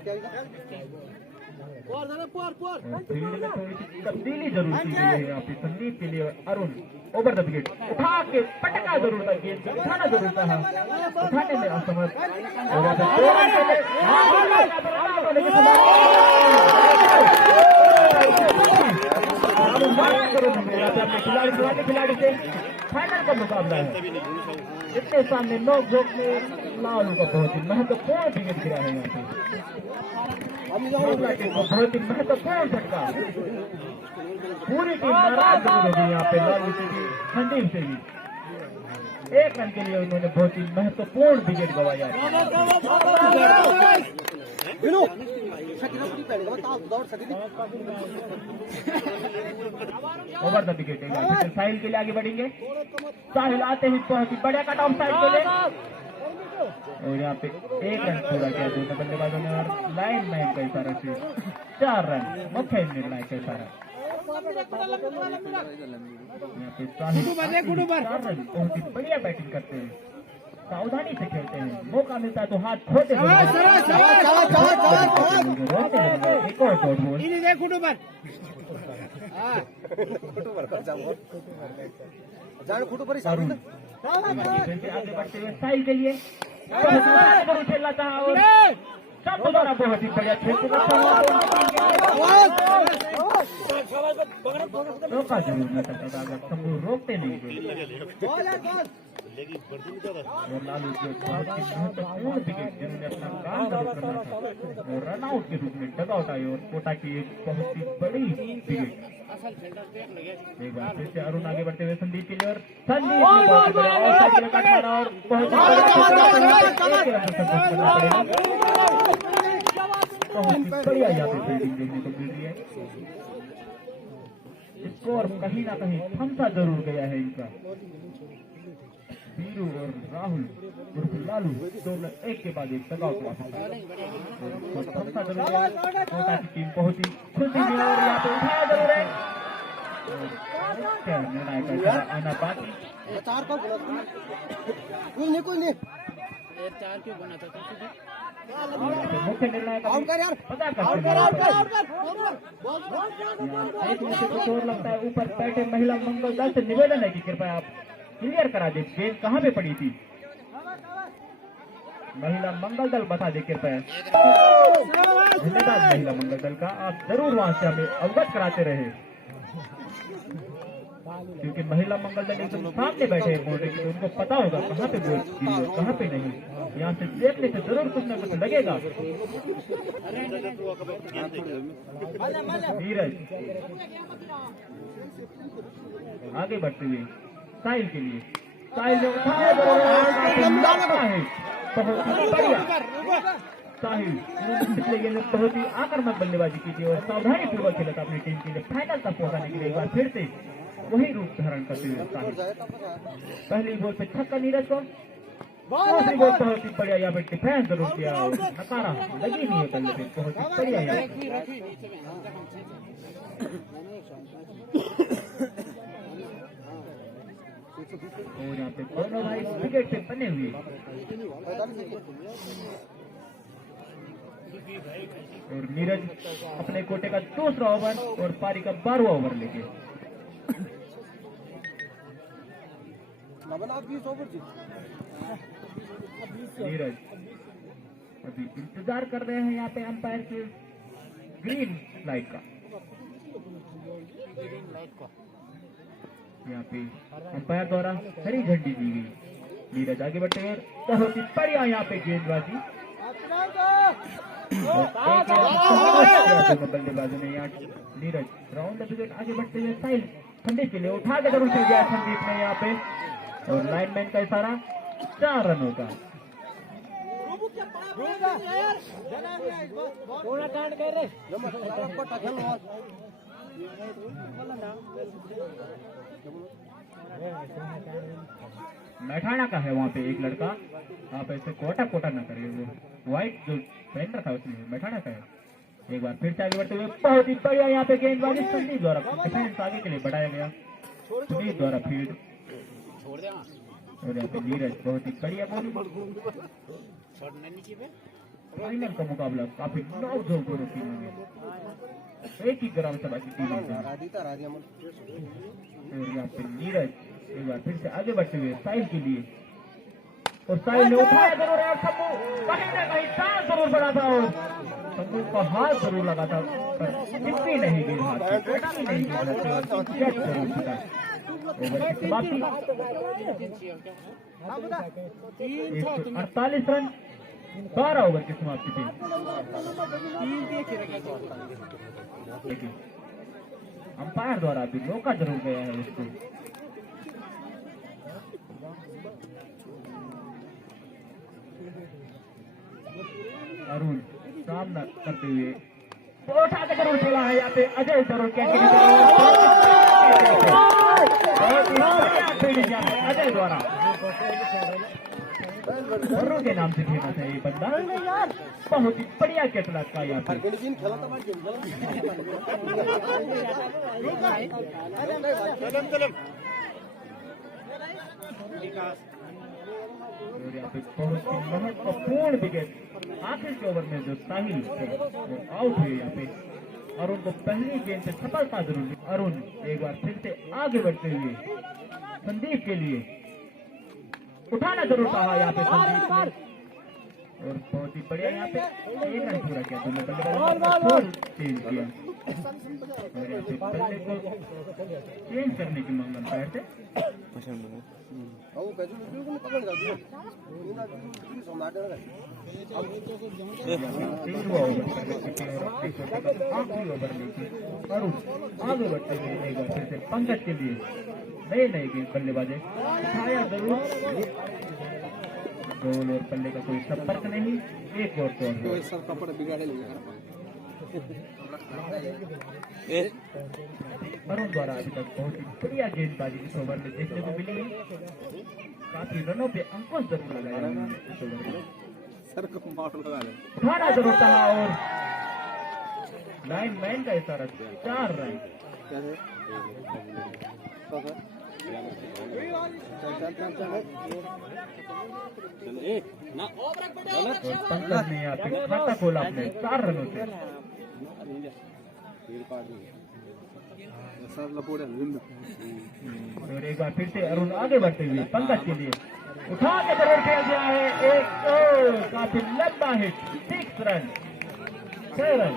फील्ड में थोड़ी सी तब्दीली जरूर की गई है यहाँ पे संदीप के लिए। अरुण ओवर द विकेट उठा के पटका जरूर था, गेंद उठाना जरूर था, उठाने में असमर्थ। खिलाड़ी से फाइनल का मुकाबला है। इतने सामने नॉक झोंक में लालू का बहुत ही महत्वपूर्ण विकेट गिरा है यहाँ पे, बहुत ही महत्वपूर्ण झटका। पूरी टीम नाराज जरूर होगी यहाँ पे लालू से भी संदीप से भी। एक रन के लिए उन्होंने बहुत ही महत्वपूर्ण विकेट गंवाया। ओवर द विकेट साहिल के लिए आगे बढ़ेंगे। साहिल आते ही बहुत ही बढ़िया कट ऑफ साइड के लिए और यहाँ पे एक रन पूरा किया दोनों बल्लेबाजों ने और लाइन मैन का इशारा से 4 रन मुख्य निर्णायक का इशारा। यहाँ पे साहिल 4 रन बहुत ही बढ़िया बैटिंग करते हैं, सावधानी से खेलते हैं, मौका मिलता है तो हाथ खोते हैं। एक और डॉट बॉल आगे बढ़ते हुए साहिल के लिए खेलना चाहा और सब द्वारा बहुत ही बढ़िया रोका जरूर न सकता अगर शंभू रोकते नहीं थे। और लालू जो बहुत ही महत्वपूर्ण विकेट जिन्होंने अपना काम जरूर करना था और रन आउट के रूप में डगआउट आई और कोटा की एक बहुत ही बड़ी विकेट। एक बार फिर से अरुण आगे बढ़ते हुए संदीप के लिए और संदीप और बहुत ही बढ़िया यहाँ पे फील्डिंग देखने को मिल रही है। स्कोर कहीं ना कहीं थमसा जरूर गया है इनका। वीरू और राहुल उर्फ लालू दोनों एक के बाद एक दबाव वापस थमसा जरूर गया। कोटा की टीम बहुत ही खुशी में और यहाँ पे उठाया जरूर है। क्या निर्णायक आना बाकी कोई नहीं मुख्य निर्णायक पता कुछ और लगता है। ऊपर बैठे महिला मंगल दल से निवेदन है कि कृपया आप क्लियर करा दे गेंद कहाँ पे पड़ी थी। महिला मंगल दल बता दे कृपया। धन्यवाद महिला मंगल दल का, आप जरूर वहां से हमें अवगत कराते रहे, क्योंकि महिला मंगल दल एकदम सामने बैठे हैं बोर्ड की, तो उनको पता होगा कहाँ पे वोट गिरी और कहाँ पे नहीं। यहाँ से देखने से जरूर कुछ न कुछ लगेगा। नीरज आगे बढ़ते हुए साहिल के लिए, साहिल ने उठाया है, बहुत ही बढ़िया साहिल पिछले गेंद में बहुत ही आक्रामक बल्लेबाजी की थी और सावधानी पूर्वक खेला था अपनी टीम के लिए फाइनल तक पहुंचाने के लिए। एक बार फिर से वही रूप धारण करते हुए साहिल, पहली बॉल पे छक्का नीरज को, दूसरी बॉल बहुत ही बढ़िया यहाँ पे डिफेंस जरूर किया और नकारा लगी नहीं है बल्ले पे, बहुत ही बढ़िया यहाँ और यहाँ पे दोनों भाई विकेट से बने हुए और नीरज अपने कोटे का दूसरा ओवर और पारी का 12वां ओवर लेके नीरज अभी इंतजार कर रहे हैं यहाँ पे अंपायर के ग्रीन लाइट का। यहाँ पे अंपायर द्वारा हरी झंडी दी गई। नीरज आगे बढ़ते हुए बहुत ही बढ़िया यहाँ पे गेंदबाजी, बल्लेबाजों ने यहाँ नीरज राउंड द विकेट। आगे बढ़ते हुए साहिल संदीप के लिए उठा के जरूर चल गया संदीप ने यहाँ पे और लाइनमैन का इशारा 4 रनों का। मैठाना का है वहाँ पे एक लड़का, आप ऐसे कोटा कोटा न करिए, वो व्हाइट जो पहन रखा है उसमें मैठाना का है। एक बार फिर से आगे बढ़ते हुए बहुत ही बढ़िया यहाँ पे गेंदबाजी संदीप द्वारा डिफेंस आगे के लिए बढ़ाया गया, सुनील द्वारा फील्ड और यहाँ पे नीरज बहुत ही बढ़िया बॉलिंग। फाइनल का मुकाबला काफी नौकझोंक दोनों टीमों में, एक ही ग्राम सभा की टीम है और यहाँ पे नीरज एक बार फिर से आगे बढ़ते हुए साहिल के लिए और साहिल ने उठाया जरूर है, शंभू कहीं ना कहीं चांस जरूर बना था और शंभू का हाथ जरूर लगा था पर इतनी नहीं गई, हाथ इतनी नहीं गई जरूर था। ओवर की समाप्ति 148 रन 12 ओवर की समाप्ति थी। देखिए अंपायर द्वारा अभी मौका जरूर गया है उसको। अरुण सामना करते हुए उठा के जरूर खेला है यहाँ पे अजय जरूर अजय द्वारा जरूर के नाम से फेमस है ये बंदा, बहुत ही बढ़िया कैच लगता है यहाँ पे। और यहाँ पे बहुत ही महत्वपूर्ण विकेट आखिर के ओवर में जो साहिल आउट हुए यहाँ पे अरुण को पहली गेंद से सफलता जरूर। अरुण एक बार फिर से आगे बढ़ते हुए संदीप के लिए उठाना जरूर कहा यहाँ पे संदीप ने और बहुत ही बढ़िया यहाँ पे 1 रन पूरा किया, दोनों बल्लेबाजों चेंज किया और यहाँ पे बल्ले को चेंज करने की मांग अंपायर से। आगे बढ़ते हुए एक बार फिर से पंकज के लिए नए गेंद बल्लेबाजी उठाया जरूर, गोल और पल्ले का कोई संपर्क नहीं, एक और तो अरुण द्वारा अभी तक बहुत ही बढ़िया गेंदबाजी इस ओवर में देखने को मिली है, काफी रनों पे अंकुश जरूर लगाया इस ओवर में, उठाना जरूर था और लाइनमैन का इशारा 4 रन। पंकज ने यहाँ पे खाता खोला अपने 4 रनों से। और एक बार फिर से अरुण आगे बढ़ते हुए पंकज के लिए उठा के जरूर खेल दिया है, एक और काफी लंबा हिट, 6 रन, 6 रन।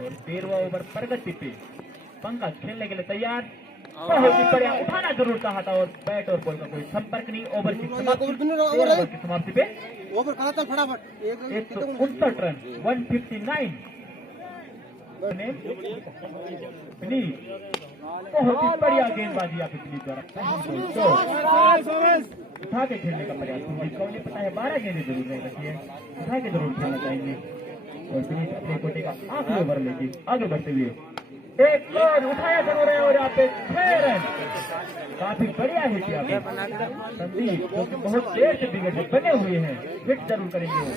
और 13वां ओवर प्रगति पे पंकज खेलने के लिए तैयार, बहुत ही बढ़िया, उठाना जरूर चाहा था और बैट और बॉल का कोई संपर्क नहीं। ओवर की समाप्ति पे ओवर कहा था फटाफट 159 रन, 159। बहुत ही बढ़िया गेंदबाजी आप दिलीप द्वारा उठा के खेलने का प्रयास। दिलीप को नहीं पता है 12 गेंदें जरूर नहीं रखी है, उठा के जरूर खेलना चाहेंगे और दिलीप अपने कोटे का आखिरी ओवर लेके आगे बढ़ते हुए एक और उठाया जरूर है और यहाँ पे 6 रन, काफी बढ़िया हिट यहाँ पे संदीप, जो कि बहुत देर से विकेट बने हुए हैं, हिट जरूर करेंगे वो,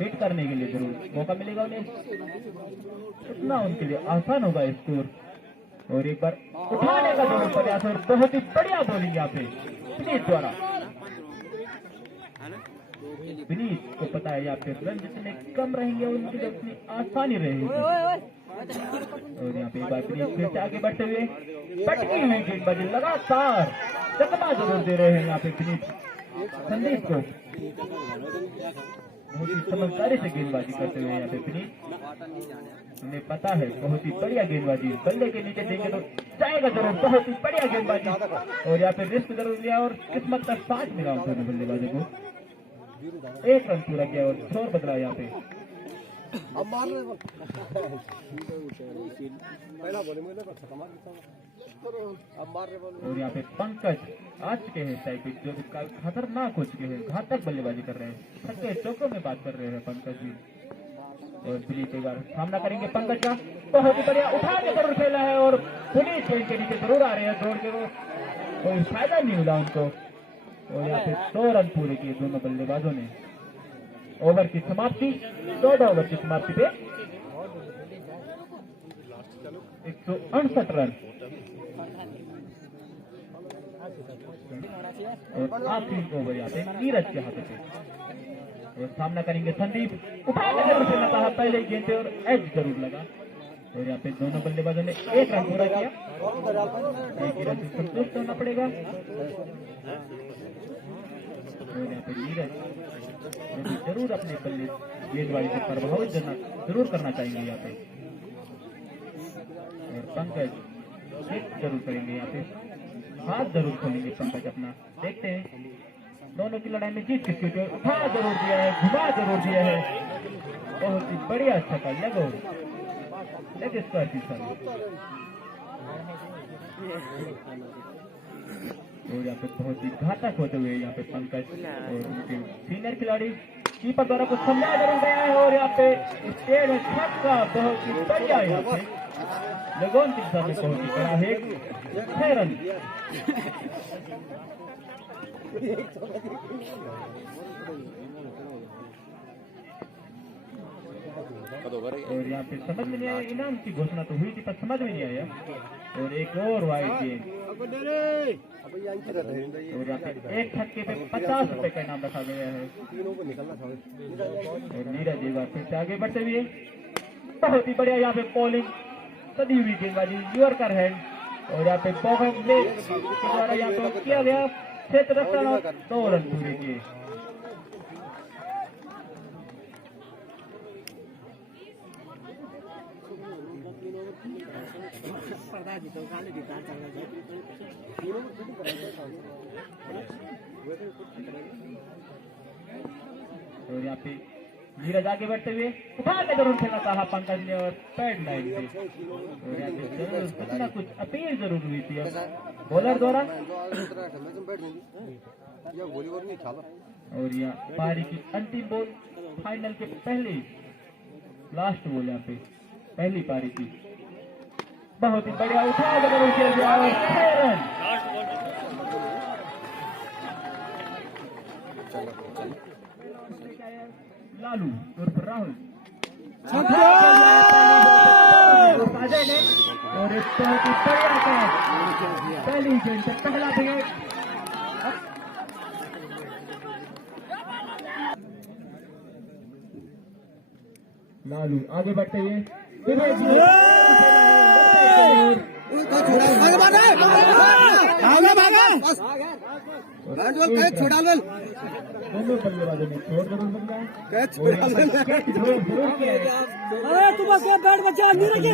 हिट करने के लिए जरूर मौका मिलेगा उन्हें, इतना उनके लिए आसान होगा स्कोर। और एक बार उठाने का जरूर प्रयास और बहुत ही बढ़िया बॉलिंग यहाँ पे विनीत द्वारा। विनीत को पता है यहाँ पे रन जितने कम रहेंगे उनके लिए उतनी आसानी रहेगी। और यहाँ पे एक बार विनीत फिर से आगे बढ़ते हुए पटकी हुई गेंदबाजी लगातार चकमा जरूर दे रहे हैं यहाँ पे विनीत संदीप को, बहुत ही समझदारी से गेंदबाजी करते हुए यहाँ पे विनीत, उन्हें पता है बहुत ही बढ़िया गेंदबाजी, बल्ले के नीचे देंगे तो जाएगा जरूर, बहुत ही बढ़िया गेंदबाजी। और यहाँ पे रिस्क जरूर लिया और किस्मत का साथ मिला दोनों बल्लेबाजों को, 1 रन पूरा किया और स्कोर बदला यहाँ पे। अब मार रहे पहला बॉलिंग में अब मार रहे बॉल। और यहाँ पे पंकज आ चुके हैं साइड पे, जो खतरनाक हो चुके हैं, घातक बल्लेबाजी कर रहे हैं, छक्के चौकों में बात कर रहे हैं पंकज जी। और दिलीप एक बार सामना करेंगे पंकज का, बहुत ही बढ़िया उठा के जरूर खेला है और पुलिस के नीचे जरूर आ रहे हैं दौड़ के, वो कोई फायदा नहीं मिला उनको। और यहाँ पे 100 रन पूरे किए दोनों बल्लेबाजों ने। ओवर की समाप्ति, 14 ओवर की समाप्ति पे 168 रन। और आखिरी ओवर यहाँ पे नीरज के हाथों पे और सामना करेंगे संदीप, उठा के जरूर खेलना था, पहले ही गेंद और एज जरूर लगा। और यहाँ पे दोनों बल्लेबाजों ने 1 रन पूरा किया, 1 ही रन से संतुष्ट होना पड़ेगा। और यहाँ पे नीरज जरूर अपने बल्ले गेंदबाजी को प्रभावित जरूर करना चाहेंगे यहाँ पे। और पंकज हिट जरूर करेंगे यहाँ पे, हाथ जरूर खोलेंगे पंकज अपना, देखते हैं दोनों की लड़ाई में जीत किसकी है। उठा जरूर दिया है, घुमा जरूर दिया है, बहुत ही बढ़िया छक्का लगो लेग स्क्वायर तीसरा। और यहाँ पे बहुत ही घातक होते हुए यहाँ पे पंकज और उनके सीनियर खिलाड़ी कीपर द्वारा कुछ समझा जरूर गया है। और यहाँ पे स्टेट में छक्का बहुत ही बढ़िया यहाँ पे लगोन के सामने बहुत ही बड़ा है, 6 रन। और यहाँ पे समझ में नहीं आया, इनाम की घोषणा तो हुई थी पर समझ में नहीं आया। और एक और वाइड गेंद, और यहाँ पे एक छक्के पे 50 रुपए का इनाम रखा गया है। और नीरज एक बार फिर से आगे बढ़ते हुए, बहुत ही बढ़िया यहाँ पे बॉलिंग, सदी हुई गेंदबाजी, यॉर्कर हैंड। और यहाँ पे बॉबम के द्वारा यहाँ पे किया गया क्षेत्र रक्षण और 2 रन पूरे किए। और यहाँ पे नीरज आगे बढ़ते हुए उठा के जरूर खेलना चाहा पंकज ने और पैड लाइन पे। और यहाँ पे जरूर कुछ ना कुछ अपील जरूर हुई थी बॉलर द्वारा। और यहाँ पारी की अंतिम बॉल, फाइनल के पहले लास्ट बॉल यहाँ पे पहली पारी की, बहुत ही बढ़िया उठा के जरूर खेल दिया और 6 रन। लालू उर्फ राहुल अजय ने, और बहुत ही बढ़िया कैच, पहली गेंद से पहला विकेट। लालू आगे बढ़ते हुए दोनों बल्लेबाजों ने छोड़ जरूर बदला है।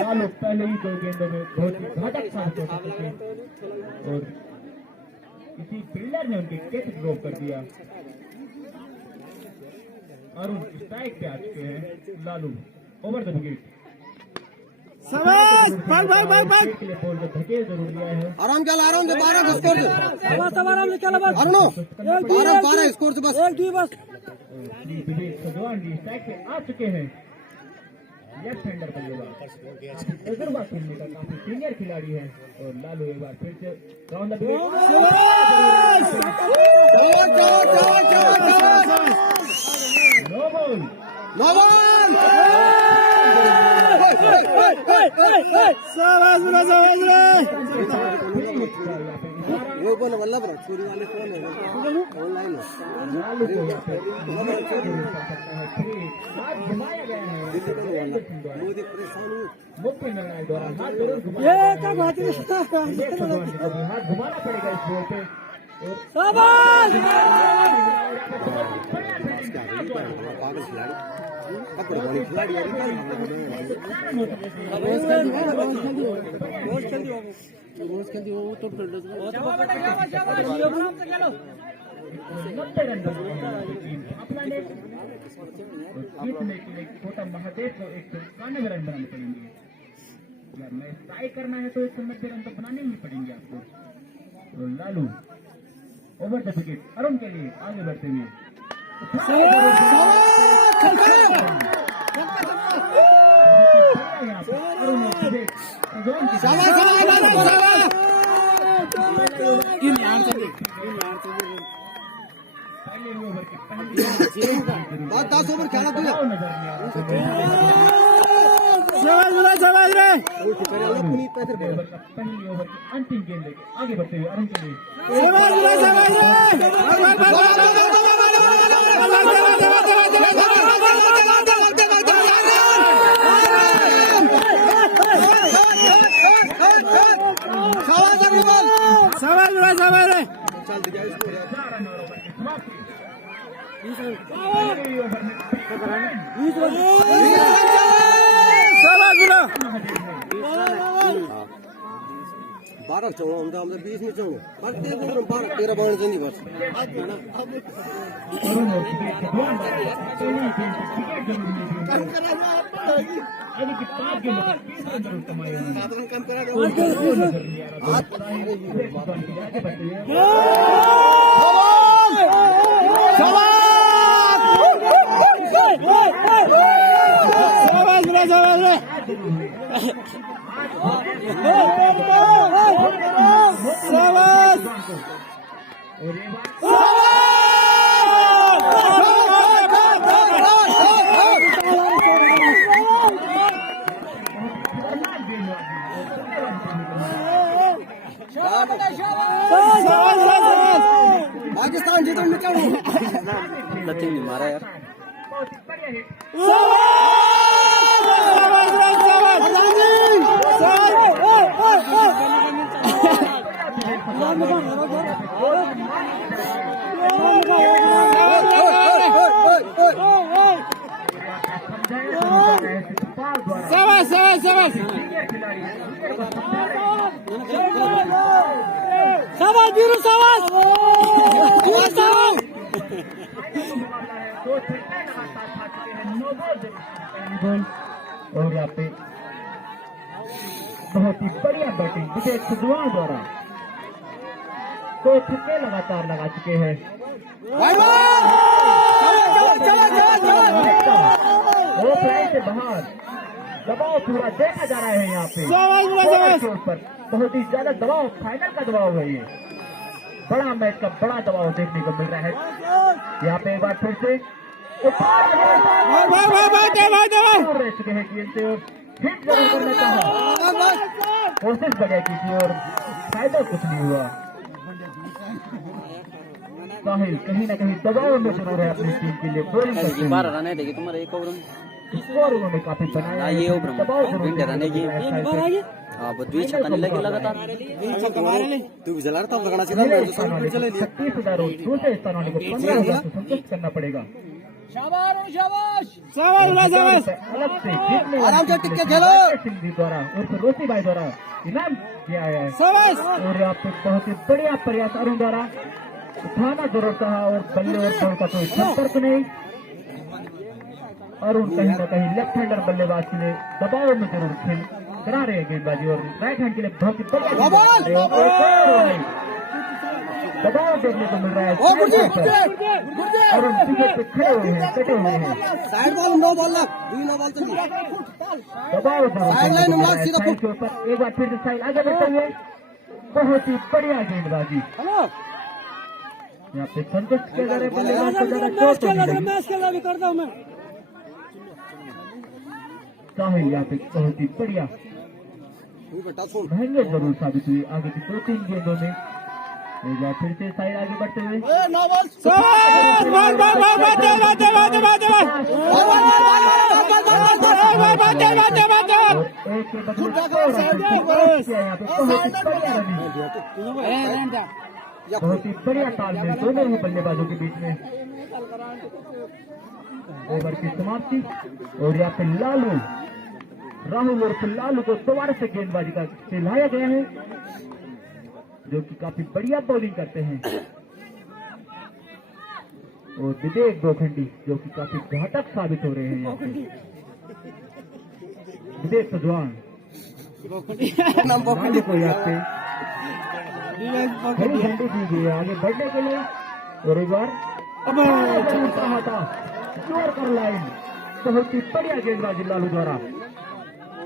लालू पहले ही 2 गेंदों में बहुत ही घातक साबित हो चुके थे और किसी फील्डर ने उनके कैच ड्रॉप कर दिया। अरुण स्ट्राइक पे आ चुके हैं। लालू ओवर द विकेट के लिए बॉल को धकेल जरूर दिया है। आराम चल, आराम से 12 स्कोर से अरुणो 12 स्कोर से बस विवेक सजवान जी स्ट्राइक पे आ चुके हैं। लेफ्ट हैंडर बल्लेबाज तजुर्बा खेलने का काफी सीनियर खिलाड़ी है और लालू एक बार फिर से round the wicket. No ball वो बोल वल्लभ छुरी वाले कौन है ऑनलाइन है लालू को यहाँ पे घुमाया गया है। मोदी परेशान मुख्य निर्णय द्वारा हाथ जरूर घुमाया हाथ घुमाना पड़ेगा इस बॉल पे। पागल खिलाड़ी पकड़ो वाली खिलाड़ी रोज खेलती वो तो 90 रन अपना ने जीतने के लिए छोटा महादेव को 191 रन बनाने पड़ेंगे। यार मैच टाई करना है तो 190 रन तो बनाने ही पड़ेंगे आपको। तो Lalu over the wicket Arun के लिए आगे बढ़ते हुए बात 10 ओवर खेला तू पहली ओवर की अंतिम गेंद लेके आगे बढ़ते हुए अरुण के लिए बारह चौड़ा हम 20 में चौड़ा बस 13 बाण चाहिए बस पाकिस्तान जीतो में क्या सचिन ने मारा यार और यहाँ पे बहुत ही बढ़िया बैटिंग विवेक सजवान द्वारा 2 छक्के लगातार लगा चुके हैं। से बाहर दबाव पूरा देखा जा रहा है यहाँ पे पर बहुत ही ज्यादा दबाव फाइनल का दबाव है ये बड़ा मैच का बड़ा दबाव देखने को मिल रहा है। यहाँ पे एक बार फिर से रह चुके हैं गेंद से और हिट जरूर करना चाहा कोशिश बढ़िया की थी और फायदा कुछ नहीं हुआ। साहिल कहीं ना कहीं दबाव में जरूर है अपनी टीम के लिए बॉलिंग करते हुए। 12 रन है देखिए तुम्हारे एक ओवर में स्कोर उन्होंने काफी बनाया है, ये ओवर दबाव जरूर विंडर रहने की है। हां बस दुई छक्का नहीं लगे लगातार तू भी जला रहा था लगाना पहले स्थान वाले को 36,000 और दूसरे स्थान वाले को 15,000 से संतुष्ट करना पड़ेगा। अलग से जीतने आराम से टिक के खेलो। सिंह जी द्वारा उर्फ रोसी भाई द्वारा इनाम किया है और यहाँ पे बहुत ही बढ़िया प्रयास अरुण द्वारा उठाना जरूर था और बल्ले और बॉल का कोई संपर्क नहीं। अरुण कहीं ना कहीं लेफ्ट हैंडर बल्लेबाज के लिए दबाव में जरूर खेल करा रहे हैं गेंदबाजी और राइट हैंड के लिए बहुत ही बढ़िया दबाव देखने को मिल रहा है। अरुण विकेट पे खड़े हुए हैं, कटे हुए हैं। साइड बॉल नो बॉल लग दुई नो बॉल चली दबाव साइड के ऊपर एक बार फिर से साइड आगे बढ़ते हुए बहुत ही बढ़िया गेंदबाजी। यहाँ पे संतुष्ट किया जा रहा है बल्लेबाज को, ज्यादा चोट नहीं लगी। साहिल यहाँ पे बहुत ही बढ़िया बेटा सुन महंगे जरूर साबित हुई आगे की 2-3 गेंदों में। एक बार फिर से साइड आगे बढ़ते हुए एक के बदले यहाँ पे बहुत ही बढ़िया रनिंग, बहुत ही बढ़िया तालमेल दोनों ही बल्लेबाजों के बीच में। ओवर की समाप्ति और यहाँ पे राहुल और लालू को दोबारा से गेंदबाजी का खिलाया गया है जो कि काफी बढ़िया बॉलिंग करते हैं। और विवेक गोखंडी जो कि काफी घातक साबित हो रहे हैं यहाँ पे। विवेक सजवान लालू को यहाँ पे बड़ी झंडी दी गई है आगे बढ़ने के लिए और एक बार कहा था जोर कर लाइन। बहुत ही बढ़िया गेंदबाजी लालू द्वारा।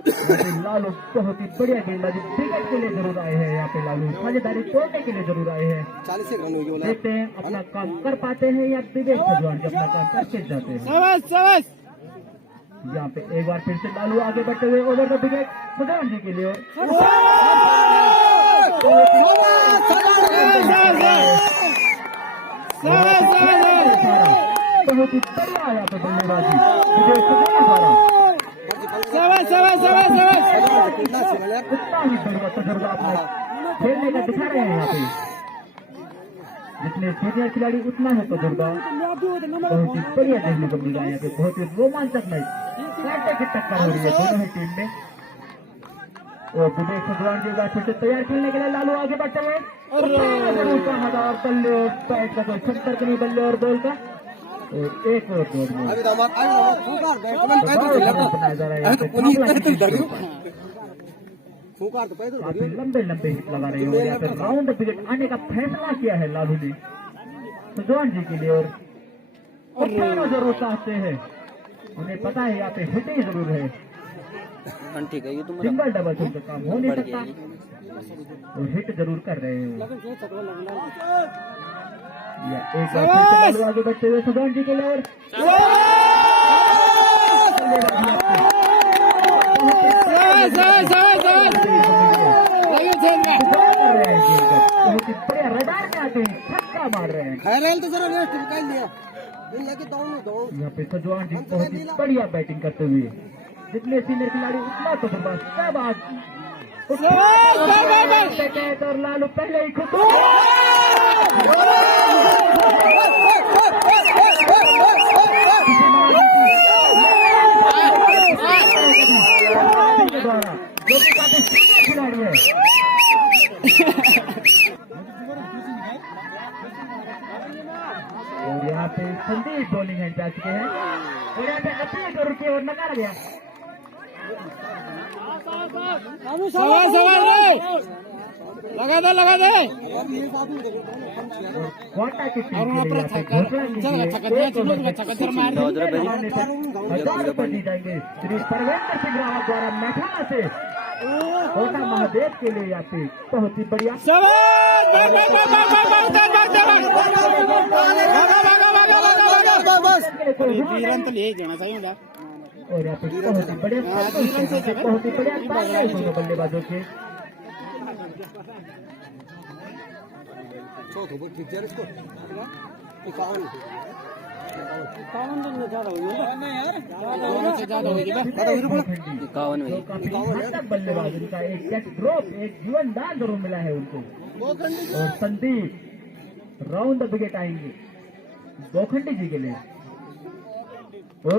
लालू बहुत ही बढ़िया गेंदबाजी विकेट के लिए जरूर आए हैं। यहाँ पे लालू साझेदारी तोड़ने के लिए जरूर आए हैं। 40 सेकंड देखते हैं अपना काम कर पाते हैं या विवेक सजवान जी अपना काम करके जाते हैं। यहाँ पे एक बार फिर से लालू आगे बढ़ते हुए ओवर का विकेट सजवान जी के लिए। बहुत ही बढ़िया यहाँ पे बल्लेबाजी विवेक सजवान द्वारा। कितना ही बढ़िया तजुर्बा अपना खेलने का दिखा रहे हैं यहाँ पे। जितने सीनियर खिलाड़ी उतना है तजुर्बा बहुत ही बढ़िया देखने को मिल रहा है यहाँ पे। बहुत ही रोमांचक मैच कांटे की टक्कर हो रही है दोनों ही टीम में। और विवेक सजवान जी का फिर से तैयार खेलने के लिए लालू आगे बढ़ते हुए और बल्ले और बैट का कोई संपर्क नहीं बल्ले और बॉल का। और एक और दो बनाया जा रहा है यहाँ पे। काफी लंबे लंबे हिट लगा रहे हैं और यहाँ पे राउंड विकेट आने का फैसला किया है लालू ने सजवान जी के लिए। और उठाना जरूर चाहते हैं, उन्हें पता है यहाँ पे हिट ही जरूर है। ठीक है ये तुम्हारा सिंगल डबल से काम हो नहीं सकता और हिट जरूर कर रहे हैं। या एक बार फिर से लालू आगे बढ़ते हुए सजवान जी के लिए और बहुत ही बढ़िया रडार में आते हैं छक्का मार रहे हैं। खैर तो जरा रेस्ट निकाल लिया लेके दौड़ यहाँ पे सजवान जी बहुत ही बढ़िया बैटिंग करते हुए। जितने सीनियर खिलाड़ी उतना तो बर्बाद सब आज और लालू पहले ही खुद द्वारा जो कि काफी सीनियर खिलाड़ी है। और यहाँ पे संदीप बॉलिंग हैंड आ चुके हैं और यहाँ पे अपील करो की और नकारा गया। लगा दे क्वाटा की टीम के लिए घोषणा दी जाएंगे श्री परवेंद्र सिंह रावत द्वारा मैथाना से कोटा महादेव के लिए यहाँ पे बहुत ही बढ़िया और यहाँ पे बहुत ही बढ़िया बल्लेबाजों के चौथों पर ठीक है इसको 51 51 में बल्लेबाज उनका एक कैच ड्रॉप, एक जीवनदान जरूर मिला है उनको। और संदीप राउंड द विकेट आएंगे बोखंडी जी के लिए। और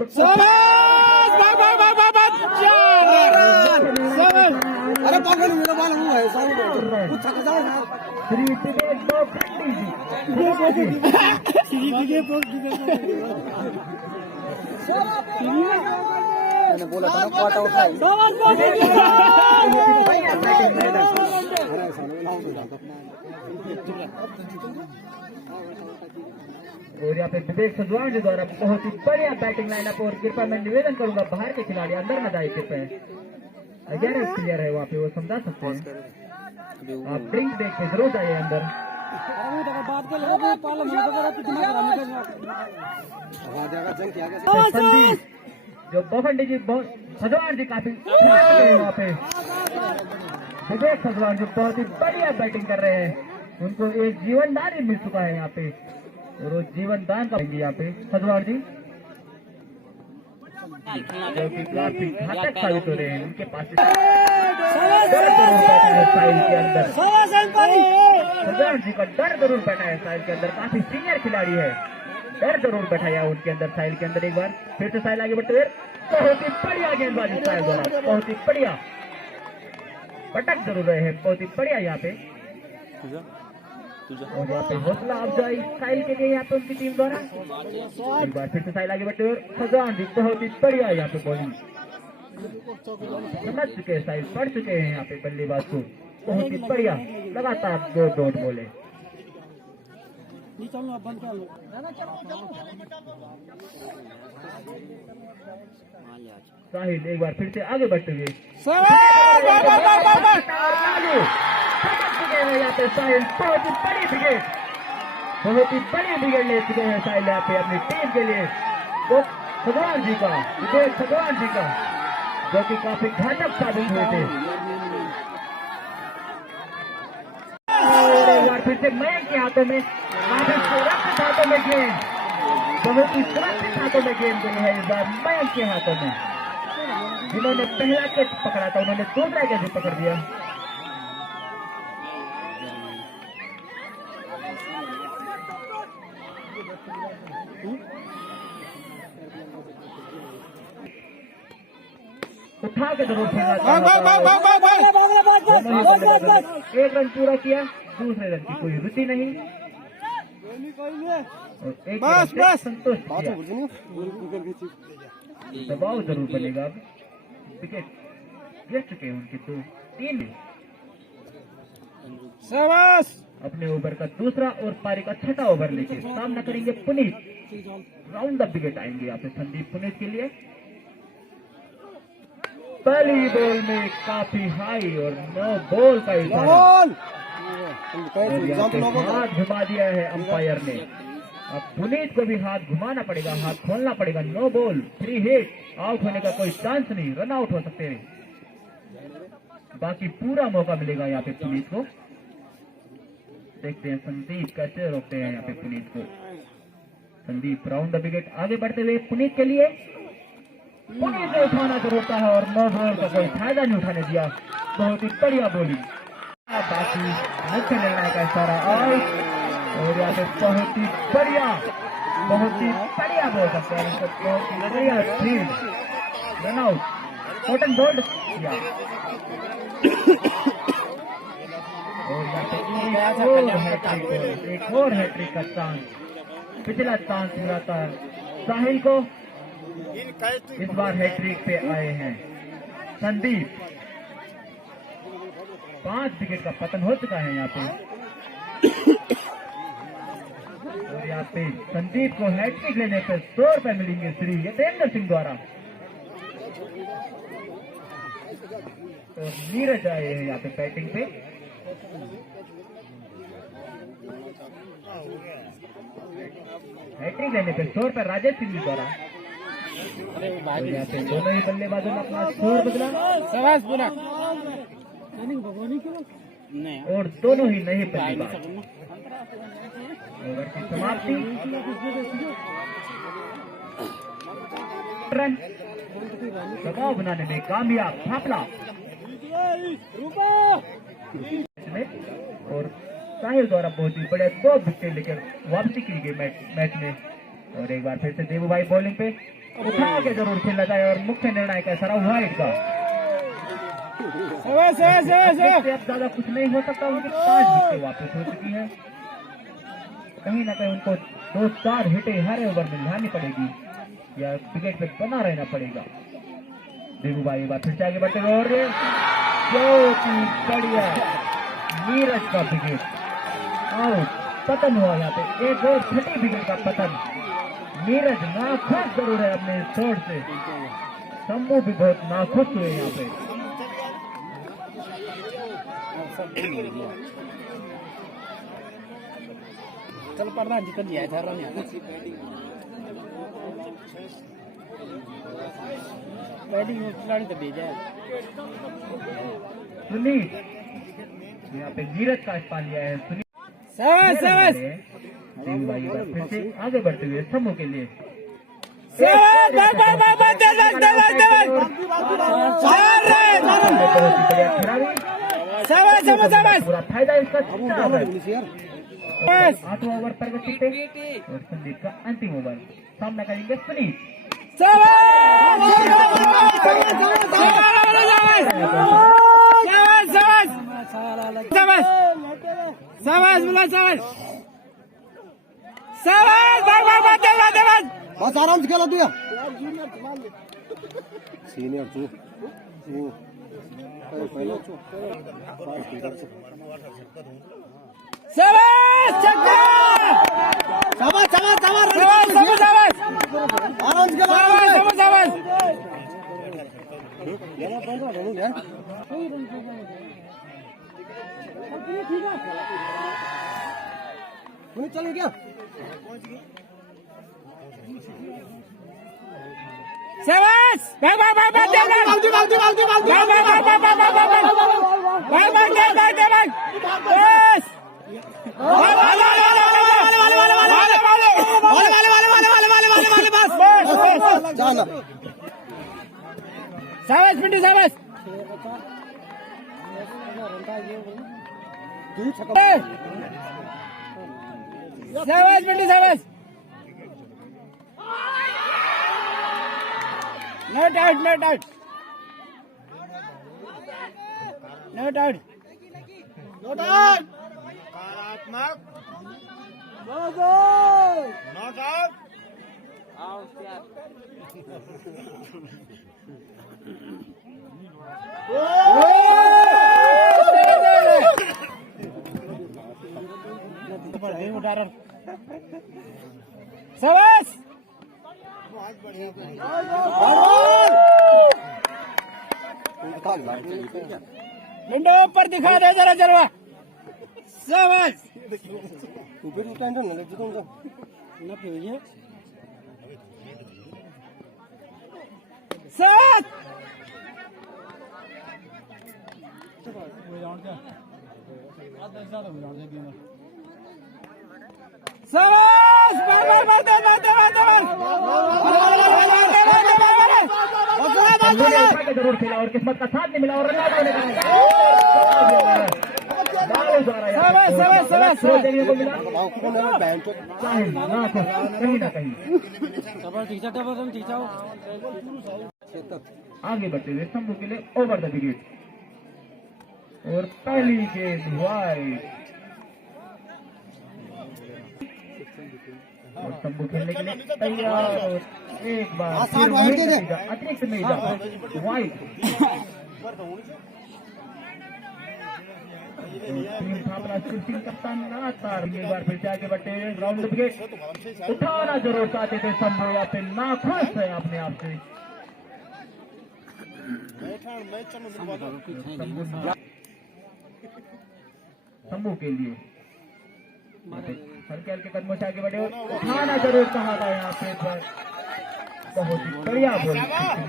अरे पागल मेरा बाल हुआ है सारे कुछ थक जाए ना श्री विकेट बोखंडी जी। मैंने बोला था ना क्वार्टर उठाए और यहाँ पे विवेक सजवान जी द्वारा बहुत ही बढ़िया बैटिंग लाइनअप। और कृपया मैं निवेदन करूंगा बाहर के खिलाड़ी अंदर न जाए, कृपया 11 प्लेयर है वहाँ पे, वो समझा सकते हैं। आप ड्रिंक देख के जरूर जाइए अंदर। संदीप जो बोखंडी जी सजवान जी काफी वहाँ पे विवेक सजवान जो बहुत ही बढ़िया बैटिंग कर रहे हैं, उनको एक जीवनदान ही मिल चुका है यहाँ पे। और वो जीवनदान करेंगे यहाँ पे सजवान जी, जो कि काफी घातक साबित हो रहे हैं। उनके पास साइल के अंदर सजवान जी का डर जरूर बैठा है साइल के अंदर। काफी सीनियर खिलाड़ी है, डर जरूर बैठाया उनके अंदर साइल के अंदर। एक बार फिर से साइल आगे बढ़ते हुए बहुत ही बढ़िया गेंदबाजी साइल द्वारा, बहुत ही बढ़िया पटक जरूर रहे हैं, बहुत ही बढ़िया यहाँ पे। और यहाँ पे हौसला अफजाई साइल के लिए यहाँ पे उनकी टीम द्वारा। एक बार फिर से साइल आगे बढ़ते हुए सजवान जी बहुत ही बढ़िया यहाँ पे बॉलिंग समझ चुके हैं, साइल पढ़ चुके हैं यहाँ पे बल्लेबाज को, बहुत ही बढ़िया लगातार 2 डॉट बोले। साहिल एक बार फिर से आगे बढ़ते हुए यहाँ पे साहिल बहुत ही बड़ी विकेट, बहुत ही बड़ी विकेट ले चुके हैं साहिल यहाँ पे अपनी टीम के लिए। वो भगवान जी का विकेट, भगवान जी का, जो कि काफी घातक साबित हुए थे। एक बार फिर से मयंक के हाथों में काफी सुरक्षित हाथों में गेंद, बहुत ही सुरक्षित हाथों में गेंद गई है इस बार मयंक के हाथों में। जिन्होंने पहला कैच पकड़ा था उन्होंने दूसरा कैच भी पकड़ दिया। उठा के जरूर खेलना चाहिए। एक रन पूरा किया, दूसरे रन की कोई रुचि नहीं, और एक बस संतोष किया। दबाव जरूर बनेगा। अब विकेट गिर चुके हैं उनके 2-3 अपने ओवर का दूसरा और पारी का छठा ओवर लेके सामना करेंगे पुनीत। राउंड द विकेट आएंगे यहाँ पे संदीप पुनीत के लिए। पहली बॉल में काफी हाई और 9 बॉल का इशारा, हाथ घुमा दिया है अंपायर ने। अब पुनीत को भी हाथ घुमाना पड़ेगा, हाथ खोलना पड़ेगा। 9 बॉल 3 हिट, आउट होने का कोई चांस नहीं, रन आउट हो सकते हैं। बाकी पूरा मौका मिलेगा यहाँ पे पुनीत को। देखते हैं संदीप कैसे रोकते हैं यहाँ पे पुनीत को। संदीप राउंड द विकेट आगे बढ़ते हुए पुनीत के लिए, पुनीत ने उठाना तो रोका है और 9 बॉल का कोई फायदा नहीं उठाने दिया। बहुत ही बढ़िया बोलिंग। बाकी मुख्य निर्णय का इशारा और यहाँ पे बहुत ही बढ़िया बॉल करते हैं, बहुत ही बढ़िया speed, run out, caught and bowled किया। और यहाँ पे एक और हैट्रिक का चांस, पिछला चांस मिला था साहिल को, इस बार हैट्रिक पे आए हैं संदीप। 5 विकेट का पतन हो चुका है यहाँ पे। और यहाँ पे संदीप को हैट्रिक लेने पर 100 रुपए मिलेंगे श्री यतेंद्र सिंह द्वारा। और नीरज आए हैं यहाँ पे बैटिंग पे। हैट्रिक लेने पे 100 रुपए राजेश सिंह द्वारा। यहाँ पे दोनों ही बल्लेबाजों ने अपना स्कोर बदला। और दोनों ही नहीं बल्लेबाज। ओवर की समाप्ति। रन दबाव बनाने में कामयाब थापला और साहिल द्वारा बहुत ही बड़े 2 विकेट लेकर वापसी की गई मैच में। और एक बार फिर से देवू भाई बॉलिंग पे उठा के जरूर खेलना चाहिए और मुख्य निर्णायक है सारा वाइड का। अब ज्यादा कुछ नहीं हो सकता, उनकी 5 विकेट वापस हो चुकी है। कहीं ना कहीं उनको 2-4 हिटें हर ओवर में लानी पड़ेगी या विकेट पे बना रहना पड़ेगा। देवू भाई एक बार फिर से आगे बढ़ते हुए और बढ़िया नीरज का विकेट आउट, पतन हुआ यहाँ पे। एक और छठी विकेट का पतन। नीरज नाखुश जरूर है अपने शॉट से, शंभू भी बहुत नाखुश हुए यहाँ पे। चल प्रधान जी कर दिया था पहली खिलाड़ी तो भेजा है। सुनील यहाँ पे नीरज का स्थान लिया है। सुनील देवू भाई एक बार फिर से आगे बढ़ते हुए शंभू के लिए पूरा फायदा इसका 8वां ओवर प्रगति पे और संदीप का अंतिम ओवर। सामना करेंगे सुनील। बस आराम से खेलो दिया सीनियर तू चलो क्या शाबाश पिंटू शाबाश शाबाश पिंटू शाबाश not out not out not out not out not out शाबाश विंडो ऊपर दिखा दे जरा जलवा शाबाश सात शाबाश जरूर खेला और किस्मत का साथ नहीं मिला और कहीं ना कहीं आगे बढ़ते हुए शंभू के लिए ओवर द विकेट और पहली गेंद वाइड और शंभू खेलने के लिए तैयार और एक बार अतिरिक्त नहीं जा वाइड टीम थापला शूटिंग कप्तान लगातार एक बार फिर से आगे बढ़ते हुए ग्राउंड विकेट उठाना जरूर चाहते थे शंभू या फिर नाखुश है अपने आप से। शंभू के लिए हल्के हल्के कदमों से आगे बढ़े उठाना जरूर कहा था यहाँ पे पर बहुत ही बढ़िया बॉल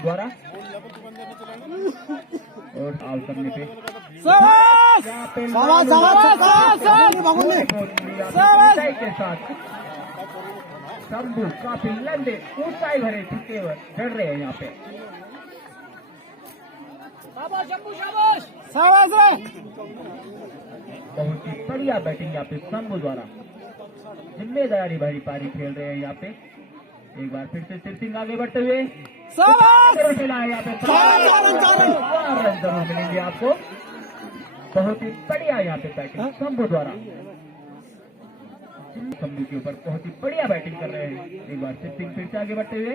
द्वारा और आउट करने पे के साथ शंभू काफी लंबे ऊंचाई भरे छक्के चढ़ रहे हैं यहाँ पे। बहुत ही बढ़िया बैटिंग यहाँ पे शंभू द्वारा, जिम्मेदारी भरी पारी खेल रहे हैं यहाँ पे। एक बार फिर से सिंह आगे बढ़ते हुए खेला है यहाँ पे, 4 रन जरूर मिलेंगे आपको। बहुत ही बढ़िया यहाँ पे बैटिंग शंभू द्वारा, शंभू के ऊपर बहुत ही बढ़िया बैटिंग कर रहे हैं। एक बार सिंह फिर से आगे बढ़ते हुए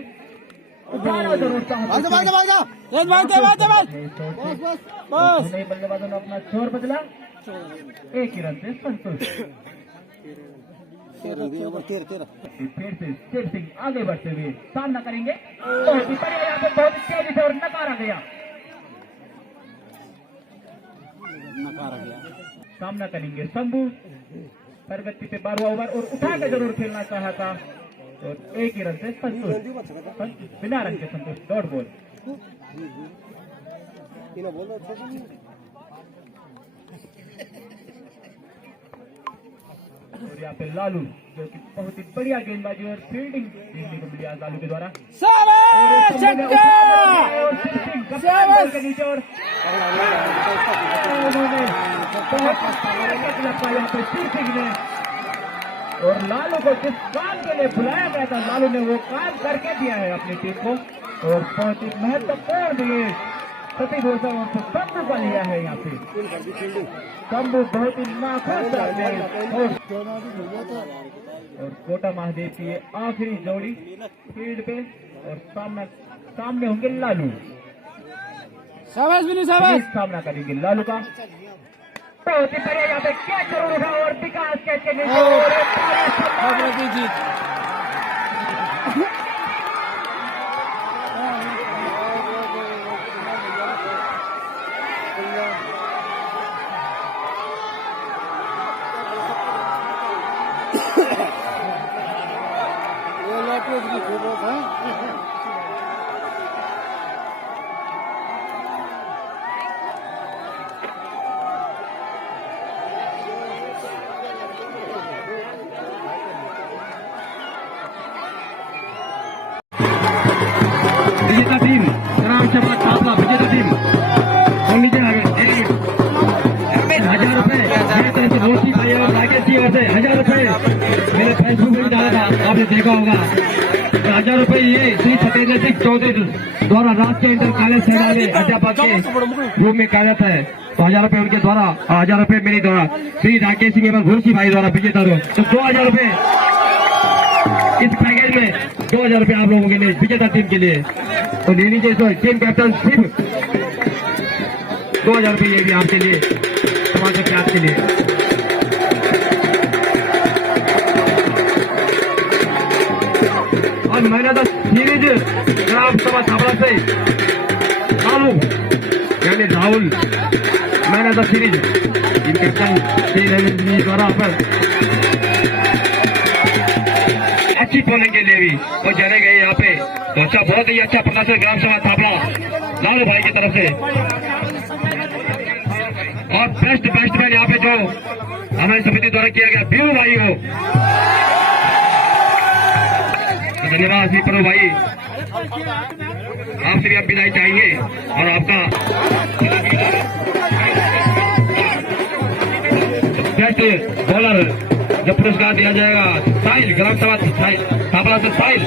नहीं, बल्लेबाजों ने अपना छोर बदला, 1 ही रन से संतुष्ट। फिर से शिव सिंह आगे बढ़ते हुए सामना करेंगे, बहुत ही बढ़िया यहाँ पे, बहुत तेजी से और नकारा गया। सामना करेंगे शंभू, प्रगति पे 12वां ओवर और उठा के जरूर खेलना चाहा था और 1 ही रन से संतुष्ट, बिना रन के संतुष्ट, डॉट बॉल। और यहाँ पे लालू, जो कि बहुत ही बढ़िया गेंदबाजी और फील्डिंग देखने को मिली आज लालू के द्वारा। के नीचे और यहाँ पे सिंह ने, और लालू को जिस काम के लिए बुलाया गया था, लालू ने वो काम करके दिया है अपनी टीम को। और बहुत ही महत्वपूर्ण दिए सती भूषण और शंभू का लिया है यहाँ पे। शंभू बहुत ही नाखुश और कोटा महादेव की ये आखिरी जोड़ी फील्ड पे, और सामने होंगे लालू। सामना करेंगे लालू का, बहुत ही बढ़िया यहाँ पे कैच जरूर उठा और विकास कैच के नीचे विजेता टीम ग्राम सभा थापला, विजेता टीम नीचे आ गए। 1000 रुपए मेरी तरफ से रोशी भाई और राकेश जी और से 1000 रुपए मेरे फेसबुक में डाला था, आपने देखा होगा। 1000 रुपए ये श्री सत्येंद्र सिंह चौधरी द्वारा राष्ट्रीय इंटर कॉलेज सेवालय अध्यापक के रूप में कार्यरत है, तो 1000 रुपए उनके द्वारा, 1000 रुपए मेरे द्वारा श्री राकेश सिंह एवं घोषी भाई द्वारा विजेता रहो। तो 2000 रुपए इस पैकेज में, 2000 रुपए आप लोगों के लिए विजेता टीम के लिए, तो ले लीजिए। तो टीम कैप्टन शिव 2000 रुपए ये भी आपके लिए, टमाटर प्याज के लिए। और मैंने तो सीरीज ग्राम सभा थापड़ा से राहुल यानी राहुल मैंने तो सीरीज टीम कैप्टन श्री द्वारा पर अच्छी बॉलिंग के लिए भी वो जने गए यहाँ पे, तो अच्छा, बहुत ही अच्छा प्रदर्शन ग्राम सभा थापड़ा लालू भाई की तरफ से। और बेस्ट बैट्समैन यहाँ पे जो हमारी समिति द्वारा किया गया बीरू भाई हो, तो धन्यवाद श्री प्रभु भाई, आपसे भी हम विदाई चाहेंगे। और आपका बेस्ट बॉलर जो पुरस्कार दिया जाएगा साहिल, ग्राम सभा थापड़ा से साहिल।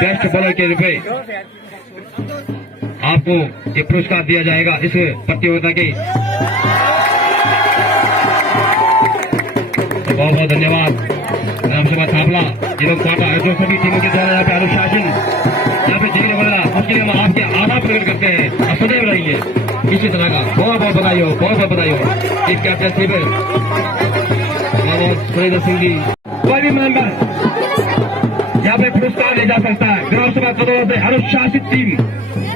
बेस्ट बॉलर के रूप में आपको ये पुरस्कार दिया जाएगा इस प्रतियोगिता के। बहुत बहुत धन्यवाद ग्राम सभा थापड़ा एवं कोटा जो सभी टीमों के द्वारा यहाँ पे अनुशासन यहाँ पे जीने वाला, उसके लिए हम आपके आभार प्रकट करते हैं। आप सदैव रहिए इसी तरह का। बहुत बहुत बधाई हो, बहुत बहुत बधाई हो। इस कैप्टनशिप सुरेंद्र सिंह जी, कोई भी मेंबर यहाँ पे पुरस्कार ले जा सकता है। ग्राम सभा कदौर से अनुशासित टीम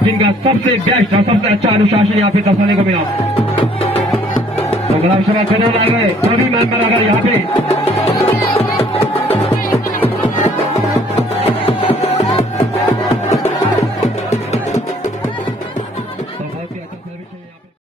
जिनका सबसे बेस्ट और सबसे अच्छा अनुशासन यहाँ पे दर्शाने को मिला, तो ग्राम सभा कदौर आ गए। कोई भी मेंबर अगर यहाँ पे